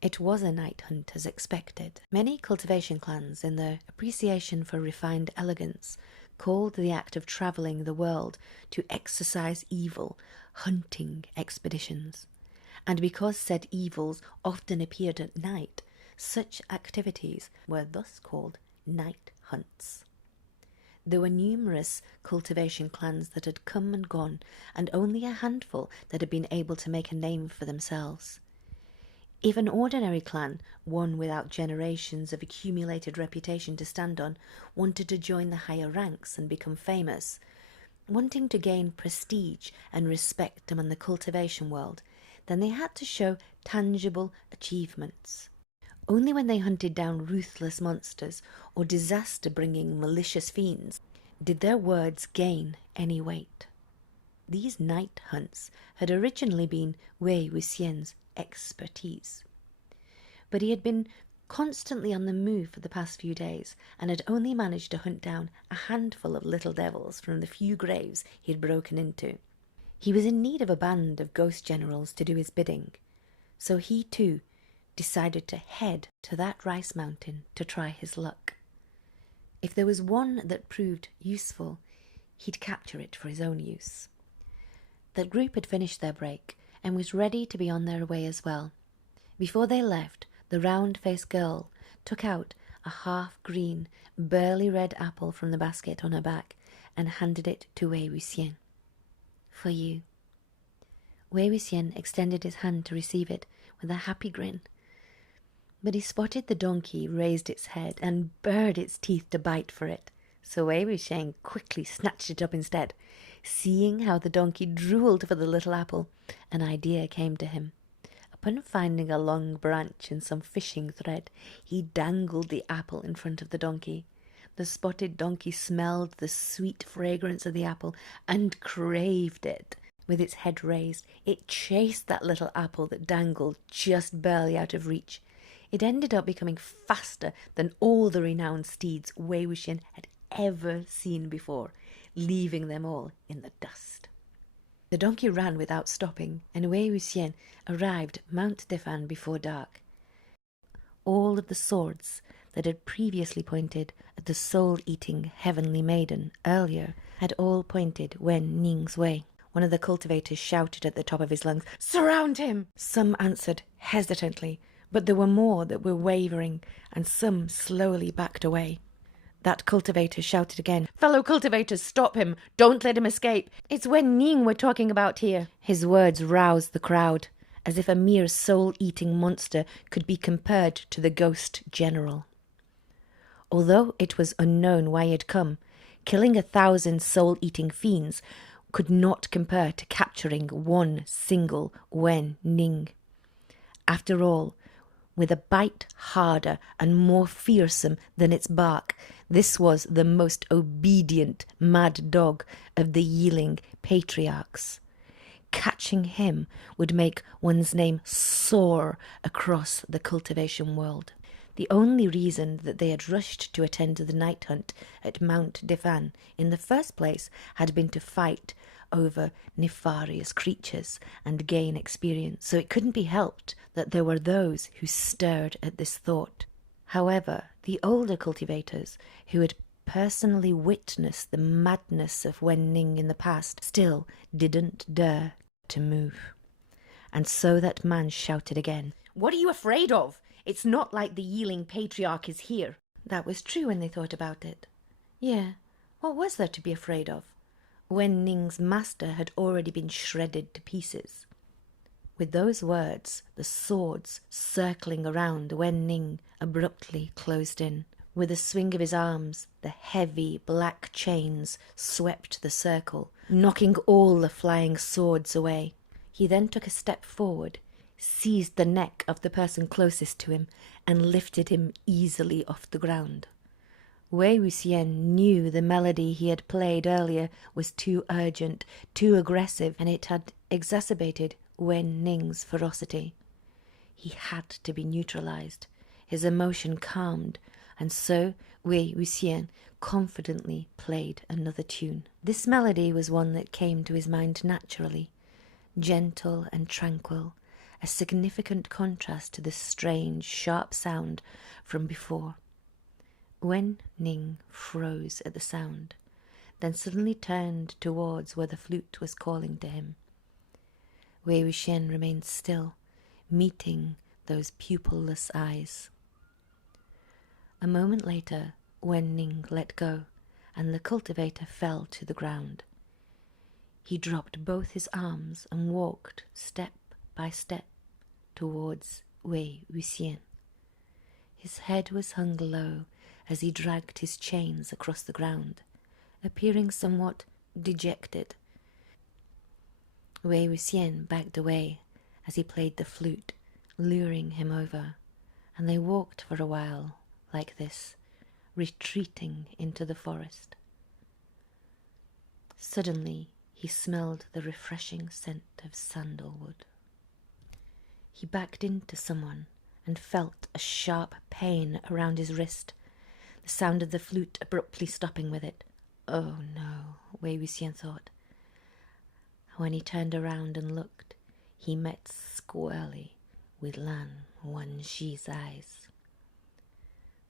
It was a night hunt as expected. Many cultivation clans, in their appreciation for refined elegance, called the act of travelling the world to exercise evil hunting expeditions. And because said evils often appeared at night, such activities were thus called night hunts. There were numerous cultivation clans that had come and gone, and only a handful that had been able to make a name for themselves. If an ordinary clan, one without generations of accumulated reputation to stand on, wanted to join the higher ranks and become famous, wanting to gain prestige and respect among the cultivation world, then they had to show tangible achievements. Only when they hunted down ruthless monsters or disaster-bringing malicious fiends did their words gain any weight. These night hunts had originally been Wèi Wúxiàn's expertise, but he had been constantly on the move for the past few days and had only managed to hunt down a handful of little devils from the few graves he had broken into. He was in need of a band of ghost generals to do his bidding, so he too decided to head to that rice mountain to try his luck. If there was one that proved useful, he'd capture it for his own use. The group had finished their break and was ready to be on their way as well. Before they left, the round-faced girl took out a half-green, burly red apple from the basket on her back and handed it to Wèi Wúxiàn. "For you." Wèi Wúxiàn extended his hand to receive it with a happy grin. But he spotted the donkey raised its head and bared its teeth to bite for it, so Wèi Wúxiàn quickly snatched it up instead. Seeing how the donkey drooled for the little apple, an idea came to him. Upon finding a long branch and some fishing thread, he dangled the apple in front of the donkey. The spotted donkey smelled the sweet fragrance of the apple and craved it. With its head raised, it chased that little apple that dangled just barely out of reach. It ended up becoming faster than all the renowned steeds Wèi Wúxiàn had ever seen before, leaving them all in the dust. The donkey ran without stopping, and Wèi Wúxiàn arrived Mount Defan before dark. All of the swords that had previously pointed at the soul-eating heavenly maiden earlier had all pointed Wèi Yīng's way. One of the cultivators shouted at the top of his lungs, "Surround him!" Some answered hesitantly, but there were more that were wavering, and some slowly backed away. That cultivator shouted again, "Fellow cultivators, stop him! Don't let him escape! It's Wèi Yīng we're talking about here!" His words roused the crowd, as if a mere soul-eating monster could be compared to the ghost general. Although it was unknown why he had come, killing 1,000 soul-eating fiends could not compare to capturing one single Wèi Yīng. After all, with a bite harder and more fearsome than its bark, this was the most obedient mad dog of the Yiling Patriarchs. catching him would make one's name soar across the cultivation world. The only reason that they had rushed to attend to the night hunt at Mount Defan in the first place had been to fight over nefarious creatures and gain experience, so it couldn't be helped that there were those who stirred at this thought. However, the older cultivators, who had personally witnessed the madness of Wèi Yīng in the past, still didn't dare to move. And so that man shouted again, "What are you afraid of? It's not like the Yiling Patriarch is here." That was true when they thought about it. Yeah, what was there to be afraid of? Wèi Yīng's master had already been shredded to pieces. With those words, the swords circling around Wèi Yīng abruptly closed in. With a swing of his arms, the heavy black chains swept the circle, knocking all the flying swords away. He then took a step forward, seized the neck of the person closest to him, and lifted him easily off the ground. Wèi Wúxiàn knew the melody he had played earlier was too urgent, too aggressive, and it had exacerbated Wèi Yīng's ferocity. He had to be neutralized, his emotion calmed, and so Wèi Wúxiàn confidently played another tune. This melody was one that came to his mind naturally, gentle and tranquil, a significant contrast to the strange, sharp sound from before. Wèi Yīng froze at the sound, then suddenly turned towards where the flute was calling to him. Wèi Wúxiàn remained still, meeting those pupilless eyes. A moment later, Wèi Yīng let go, and the cultivator fell to the ground. He dropped both his arms and walked step by step towards Wèi Wúxiàn. His head was hung low as he dragged his chains across the ground, appearing somewhat dejected. Wèi Wúxiàn backed away as he played the flute, luring him over, and they walked for a while like this, retreating into the forest. Suddenly he smelled the refreshing scent of sandalwood. He backed into someone and felt a sharp pain around his wrist, the sound of the flute abruptly stopping with it. Oh no, Wèi Wúxiàn thought. When he turned around and looked, he met squarely with Lán Wàngjī's eyes.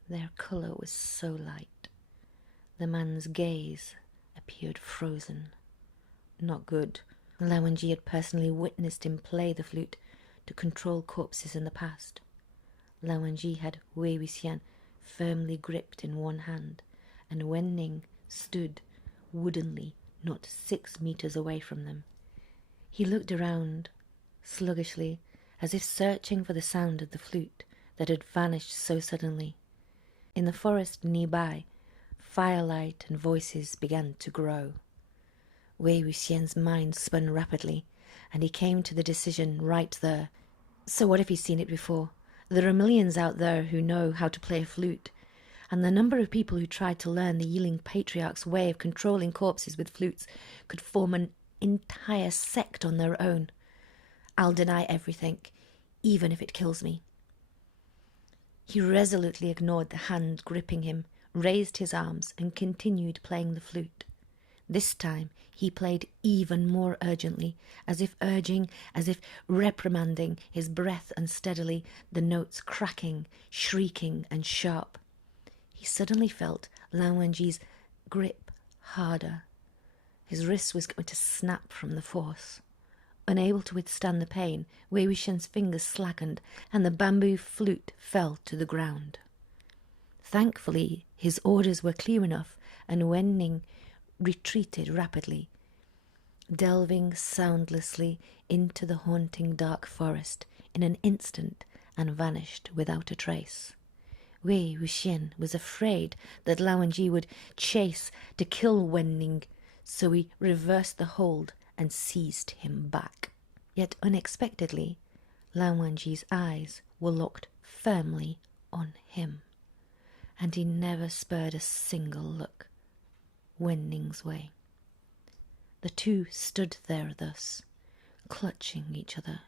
Their colour was so light. The man's gaze appeared frozen. Not good. Lán Wàngjī had personally witnessed him play the flute to control corpses in the past. Lán Wàngjī had Wèi Wúxiàn firmly gripped in one hand, and Wèi Yīng stood woodenly not 6 meters away from them. He looked around sluggishly, as if searching for the sound of the flute that had vanished so suddenly. In the forest nearby, firelight and voices began to grow. Wèi Wúxiàn's mind spun rapidly, and he came to the decision right there. So what if he's seen it before? There are millions out there who know how to play a flute, and the number of people who tried to learn the Yiling Patriarch's way of controlling corpses with flutes could form an entire sect on their own. I'll deny everything, even if it kills me. He resolutely ignored the hand gripping him, raised his arms, and continued playing the flute. This time he played even more urgently, as if urging, as if reprimanding, his breath unsteadily, the notes cracking, shrieking, and sharp. He suddenly felt Lán Wàngjī's grip harder. His wrist was going to snap from the force. Unable to withstand the pain, Wèi Wúxiàn's fingers slackened, and the bamboo flute fell to the ground. Thankfully, his orders were clear enough, and Wèi Yīng retreated rapidly, delving soundlessly into the haunting dark forest in an instant and vanished without a trace. Wèi Wúxiàn was afraid that Lán Wàngjī would chase to kill Wèi Yīng, so he reversed the hold and seized him back. Yet unexpectedly, Lán Wàngjī's eyes were locked firmly on him, and he never spared a single look Wèi Yīng's way. The two stood there thus, clutching each other,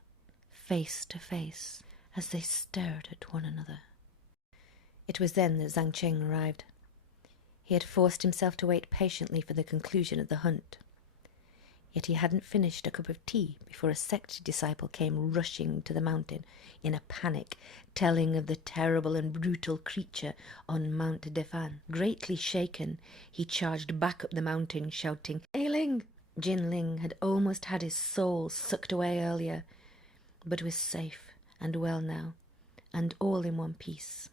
face to face, as they stared at one another. It was then that Jiāng Chéng arrived. He had forced himself to wait patiently for the conclusion of the hunt. Yet he hadn't finished a cup of tea before a sect disciple came rushing to the mountain in a panic, telling of the terrible and brutal creature on Mount Defan. Greatly shaken, he charged back up the mountain, shouting, "Yiling!" Jiling had almost had his soul sucked away earlier, but was safe and well now, and all in one piece.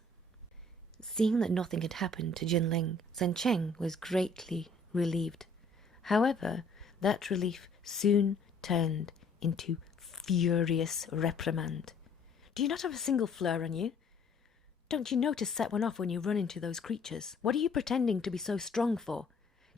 Seeing that nothing had happened to Jiling, Jiāng Chéng was greatly relieved. However, that relief soon turned into furious reprimand. "Do you not have a single fleur on you? Don't you know to set one off when you run into those creatures? What are you pretending to be so strong for?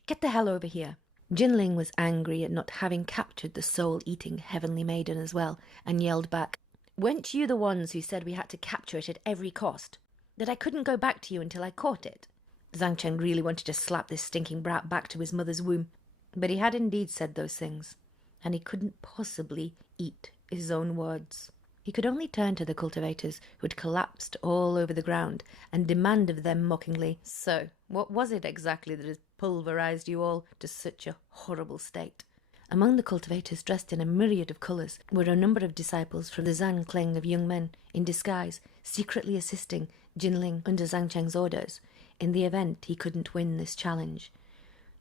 Get the hell over here!" Jiling was angry at not having captured the soul-eating heavenly maiden as well, and yelled back, "Weren't you the ones who said we had to capture it at every cost? That I couldn't go back to you until I caught it?" Jiāng Chéng really wanted to slap this stinking brat back to his mother's womb, but he had indeed said those things, and he couldn't possibly eat his own words. He could only turn to the cultivators, who had collapsed all over the ground, and demand of them mockingly, "So, what was it exactly that has pulverized you all to such a horrible state?" Among the cultivators, dressed in a myriad of colours, were a number of disciples from the Jiāng Clan of Yúnmèng in disguise, secretly assisting Jiling under Jiāng Chéng's orders in the event he couldn't win this challenge.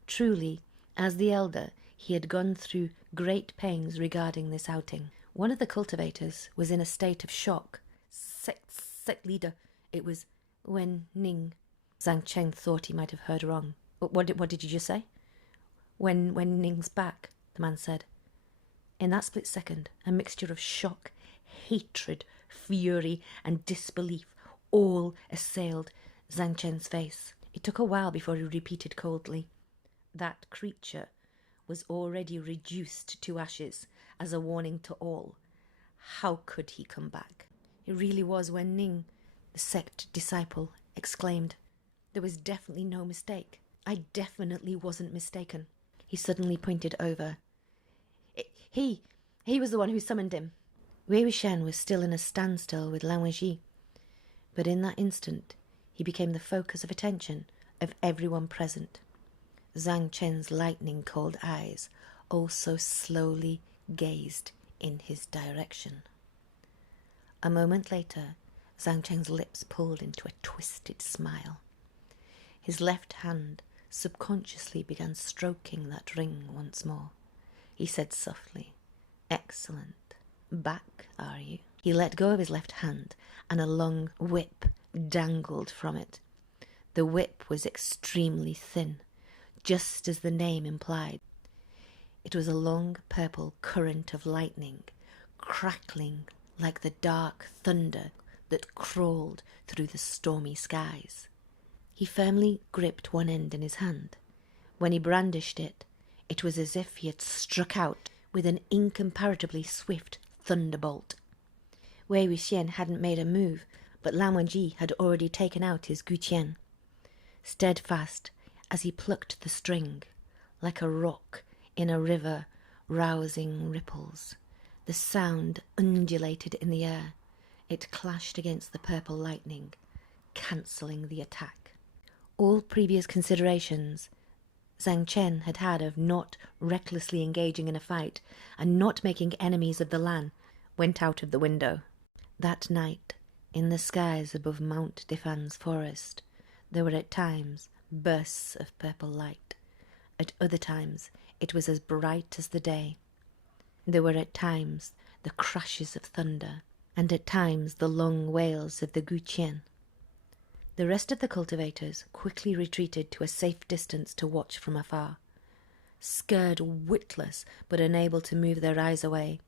Truly, as the elder, he had gone through great pains regarding this outing. One of the cultivators was in a state of shock. Sect leader, it was Wèi Yīng. Jiāng Chéng thought he might have heard wrong. What did you just say?" Wèi Yīng's back," the man said. In that split second, a mixture of shock, hatred, fury, and disbelief all assailed Jiāng Chéng's face. It took a while before he repeated coldly, "That creature was already reduced to ashes as a warning to all. How could he come back?" "It really was Wèi Yīng," the sect disciple exclaimed. "There was definitely no mistake. I definitely wasn't mistaken." He suddenly pointed over. He was the one who summoned him." Wèi Wúxiàn was still in a standstill with Lán Wàngjī, but in that instant he became the focus of attention of everyone present. Jiāng Chéng's lightning-cold eyes also slowly gazed in his direction. A moment later, Jiāng Chéng's lips pulled into a twisted smile. His left hand subconsciously began stroking that ring once more. He said softly, "Excellent. Back, are you?" He let go of his left hand, and a long whip dangled from it. The whip was extremely thin, just as the name implied. It was a long purple current of lightning, crackling like the dark thunder that crawled through the stormy skies. He firmly gripped one end in his hand. When he brandished it, it was as if he had struck out with an incomparably swift thunderbolt. Wèi Wúxiàn hadn't made a move, but Lán Wàngjī had already taken out his guqian. Steadfast as he plucked the string, like a rock in a river rousing ripples, the sound undulated in the air. It clashed against the purple lightning, cancelling the attack. All previous considerations Jiāng Chéng had had of not recklessly engaging in a fight and not making enemies of the Lan went out of the window. That night, in the skies above Mount Defan's forest, there were at times bursts of purple light. At other times it was as bright as the day. There were at times the crashes of thunder, and at times the long wails of the guqian. The rest of the cultivators quickly retreated to a safe distance to watch from afar, scared witless but unable to move their eyes away.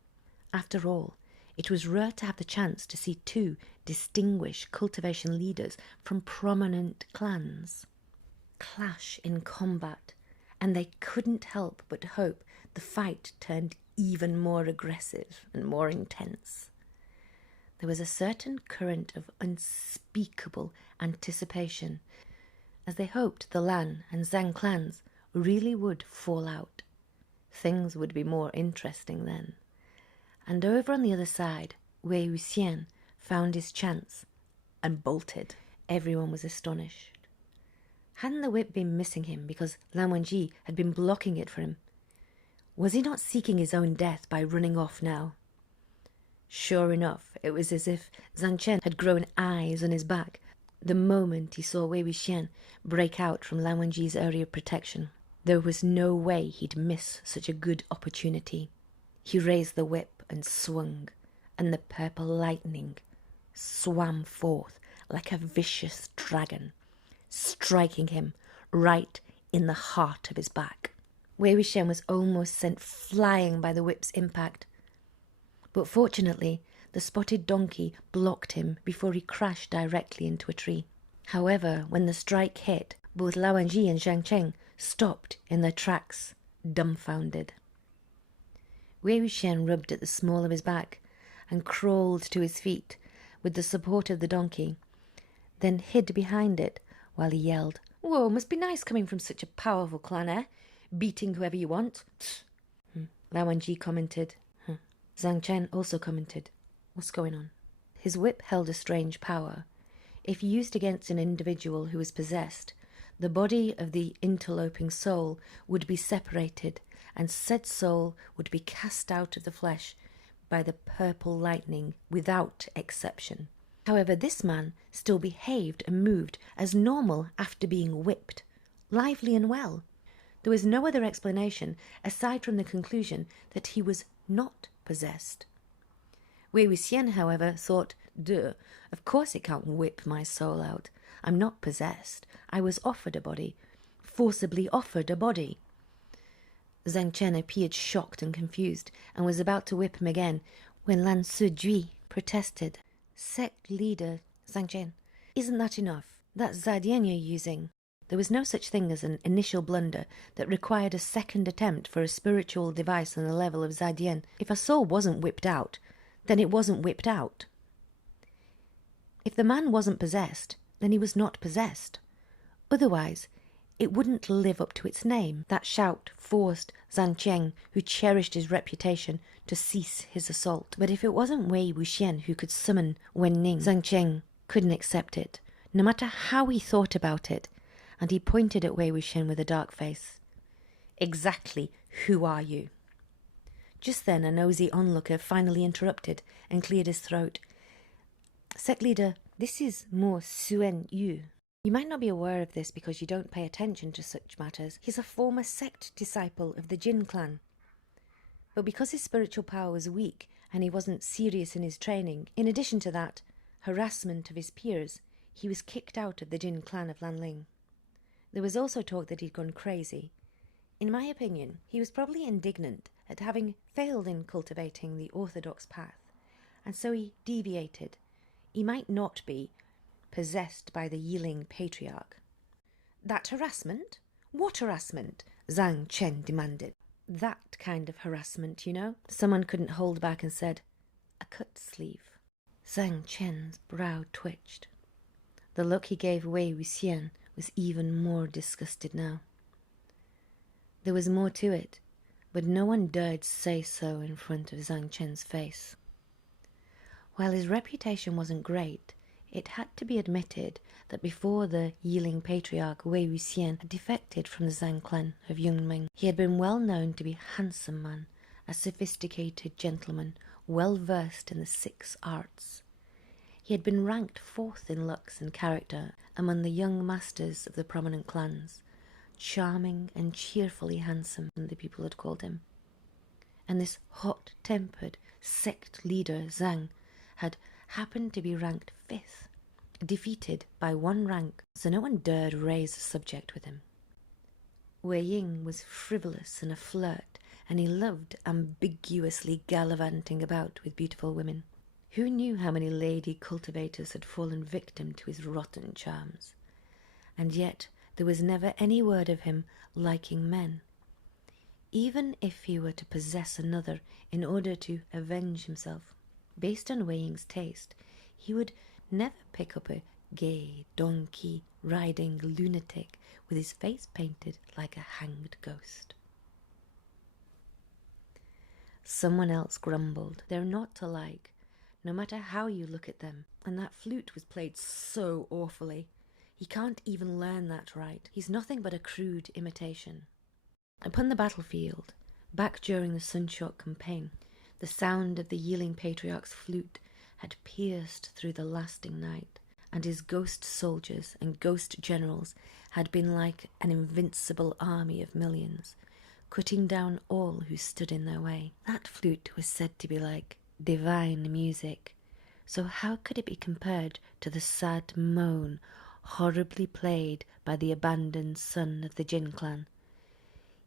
After all, it was rare to have the chance to see two distinguished cultivation leaders from prominent clans clash in combat, and they couldn't help but hope the fight turned even more aggressive and more intense. There was a certain current of unspeakable anticipation, as they hoped the Lan and Zhang clans really would fall out. Things would be more interesting then. And over on the other side, Wèi Wúxiàn found his chance and bolted. Everyone was astonished. Hadn't the whip been missing him because Lán Wàngjī had been blocking it for him? Was he not seeking his own death by running off now? Sure enough, it was as if Jiāng Chéng had grown eyes on his back the moment he saw Wèi Wúxiàn break out from Lán Wàngjī's area of protection. There was no way he'd miss such a good opportunity. He raised the whip and swung, and the purple lightning swam forth like a vicious dragon, striking him right in the heart of his back. Wèi Wúxiàn was almost sent flying by the whip's impact, but fortunately the spotted donkey blocked him before he crashed directly into a tree. However, when the strike hit, both Lán Wàngjī and Jiāng Chéng stopped in their tracks, dumbfounded. Wèi Wúxiàn rubbed at the small of his back and crawled to his feet with the support of the donkey, then hid behind it while he yelled, "Whoa, must be nice coming from such a powerful clan, eh? Beating whoever you want." Lán Wàngjī commented. Jiāng Chéng also commented, "What's going on?" His whip held a strange power. If used against an individual who was possessed, the body of the interloping soul would be separated, and said soul would be cast out of the flesh by the purple lightning without exception. However, this man still behaved and moved as normal after being whipped, lively and well. There was no other explanation aside from the conclusion that he was not possessed. Wèi Wúxiàn, however, thought, "Duh, of course it can't whip my soul out. I'm not possessed. I was offered a body, forcibly offered a body." Jiāng Chéng appeared shocked and confused and was about to whip him again when Lan Zhan protested. "Sect leader, Jiāng Chéng, isn't that enough? That Zadian you're using." There was no such thing as an initial blunder that required a second attempt for a spiritual device on the level of Zadian. If a soul wasn't whipped out, then it wasn't whipped out. If the man wasn't possessed, then he was not possessed. Otherwise, it wouldn't live up to its name. That shout forced Jiāng Chéng, who cherished his reputation, to cease his assault. But if it wasn't Wèi Wúxiàn who could summon Wèi Yīng, Jiāng Chéng couldn't accept it, no matter how he thought about it, and he pointed at Wèi Wúxiàn with a dark face. "Exactly who are you?" Just then a nosy onlooker finally interrupted and cleared his throat. "Sect leader, this is Mò Xuányŭ. You might not be aware of this because you don't pay attention to such matters. He's a former sect disciple of the Jin clan. But because his spiritual power was weak and he wasn't serious in his training, in addition to that harassment of his peers, he was kicked out of the Jin clan of Lanling. There was also talk that he'd gone crazy. In my opinion, he was probably indignant at having failed in cultivating the orthodox path, and so he deviated. He might not be possessed by the Yiling Patriarch." "That harassment? What harassment?" Jiāng Chéng demanded. "That kind of harassment, you know." Someone couldn't hold back and said, "A cut sleeve." Jiāng Chéng's brow twitched. The look he gave Wèi Wúxiàn was even more disgusted now. There was more to it, but no one dared say so in front of Jiāng Chéng's face. While his reputation wasn't great, it had to be admitted that before the Yiling Patriarch, Wèi Wúxiàn had defected from the Jiāng Clan of Yúnmèng. He had been well known to be a handsome man, a sophisticated gentleman, well versed in the 6 arts. He had been ranked 4th in looks and character among the young masters of the prominent clans. Charming and cheerfully handsome, the people had called him. And this hot-tempered sect leader, Jiāng, had happened to be ranked 5th, defeated by 1 rank, so no one dared raise the subject with him. Wèi Yīng was frivolous and a flirt, and he loved ambiguously gallivanting about with beautiful women. Who knew how many lady cultivators had fallen victim to his rotten charms? And yet there was never any word of him liking men. Even if he were to possess another in order to avenge himself, based on Wèi Yīng's taste, he would never pick up a gay, donkey-riding lunatic with his face painted like a hanged ghost. Someone else grumbled. They're not alike, no matter how you look at them. And that flute was played so awfully. He can't even learn that right. He's nothing but a crude imitation. Upon the battlefield, back during the Sunshot campaign, the sound of the Yiling Patriarch's flute had pierced through the lasting night, and his ghost soldiers and ghost generals had been like an invincible army of millions, cutting down all who stood in their way. That flute was said to be like divine music, so how could it be compared to the sad moan horribly played by the abandoned son of the Jin clan?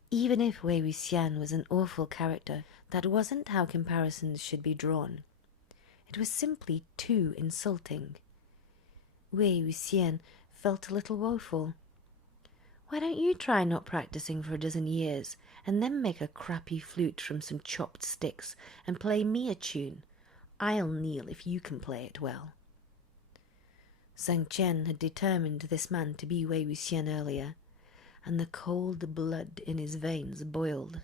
Even if Wèi Wúxiàn was an awful character, that wasn't how comparisons should be drawn. It was simply too insulting. Wèi Wúxiàn felt a little woeful. Why don't you try not practicing for a dozen years, and then make a crappy flute from some chopped sticks and play me a tune? I'll kneel if you can play it well. Jiāng Chéng had determined this man to be Wèi Wúxiàn earlier, and the cold blood in his veins boiled.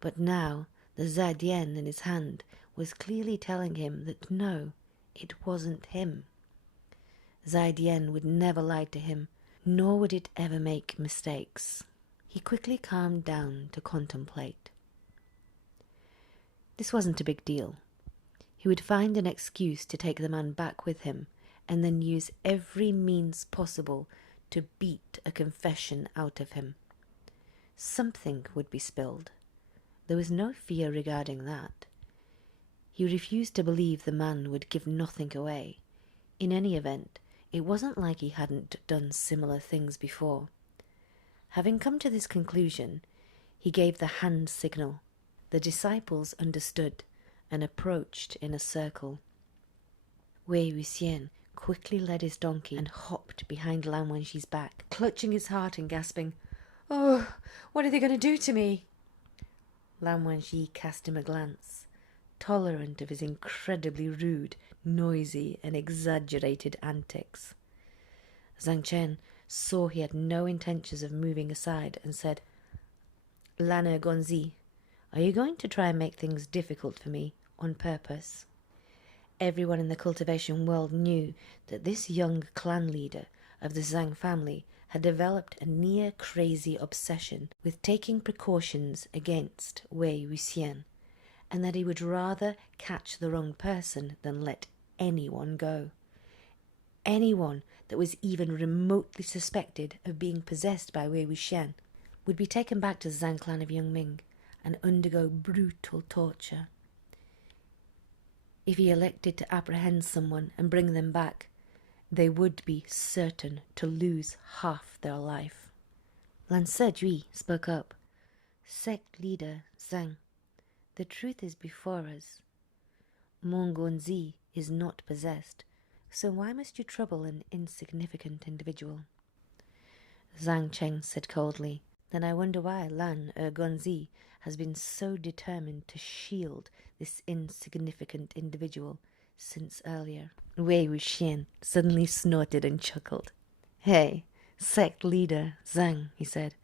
But now the zadian in his hand was clearly telling him that no, it wasn't him. Zadian would never lie to him, nor would it ever make mistakes. He quickly calmed down to contemplate. This wasn't a big deal. He would find an excuse to take the man back with him, and then use every means possible to beat a confession out of him. Something would be spilled. There was no fear regarding that. He refused to believe the man would give nothing away. In any event, it wasn't like he hadn't done similar things before. Having come to this conclusion, he gave the hand signal. The disciples understood and approached in a circle. Wèi Wúxiàn quickly led his donkey and hopped behind Lán Wàngjī's back, clutching his heart and gasping, "Oh, what are they going to do to me?" Lán Wàngjī cast him a glance, tolerant of his incredibly rude, noisy, and exaggerated antics. Jiāng Chéng saw he had no intentions of moving aside and said, "Lán Wàngjī, are you going to try and make things difficult for me on purpose?" Everyone in the cultivation world knew that this young clan leader of the Zhang family had developed a near-crazy obsession with taking precautions against Wèi Wúxiàn, and that he would rather catch the wrong person than let anyone go. Anyone that was even remotely suspected of being possessed by Wèi Wúxiàn would be taken back to the Jiāng Clan of Yúnmèng and undergo brutal torture. If he elected to apprehend someone and bring them back, they would be certain to lose half their life. Lan Zhan spoke up. "Sect leader Zhang, the truth is before us. Mò Xuányŭ is not possessed, so why must you trouble an insignificant individual?" Jiāng Chéng said coldly, "Then I wonder why Lan Wàngjī has been so determined to shield this insignificant individual since earlier." Wèi Wúxiàn suddenly snorted and chuckled. "Hey, sect leader Zhang," he said.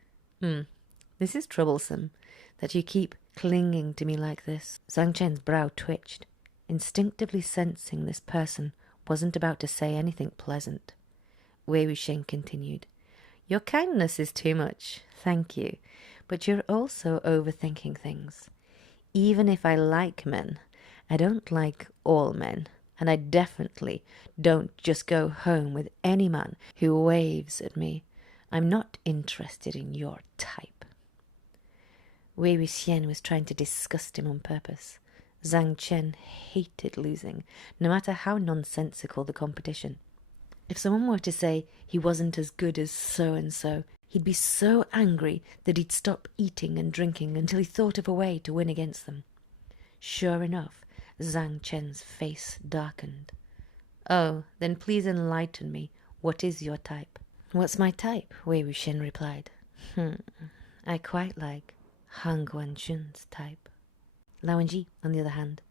This is troublesome, that you keep clinging to me like this." Jiāng Chéng's brow twitched, instinctively sensing this person wasn't about to say anything pleasant. Wèi Wúxiàn continued, "Your kindness is too much, thank you, but you're also overthinking things. Even if I like men, I don't like all men, and I definitely don't just go home with any man who waves at me. I'm not interested in your type." Wèi Wúxiàn was trying to disgust him on purpose. Jiāng Chéng hated losing, no matter how nonsensical the competition. If someone were to say he wasn't as good as so-and-so, he'd be so angry that he'd stop eating and drinking until he thought of a way to win against them. Sure enough, Jiāng Chéng's face darkened. "Oh, then please enlighten me. What is your type?" "What's my type?" Wèi Wúxiàn replied. I quite like Hánguāng-jūn's type." Lán Wàngjī, on the other hand,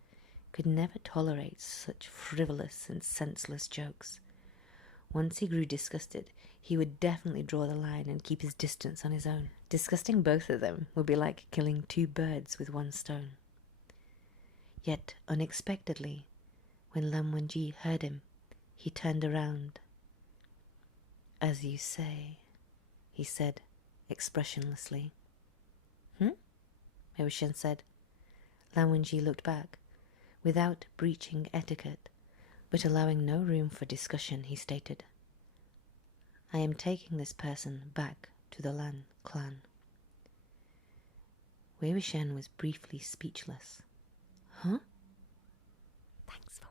could never tolerate such frivolous and senseless jokes. Once he grew disgusted, he would definitely draw the line and keep his distance on his own. Disgusting both of them would be like killing two birds with one stone. Yet unexpectedly, when Lán Wàngjī heard him, he turned around. "As you say," he said expressionlessly. Wèi Wúxiàn said. Lán Wàngjī looked back. Without breaching etiquette, but allowing no room for discussion, he stated, "I am taking this person back to the Lan clan." Wèi Wúxiàn was briefly speechless. Huh? Thanks for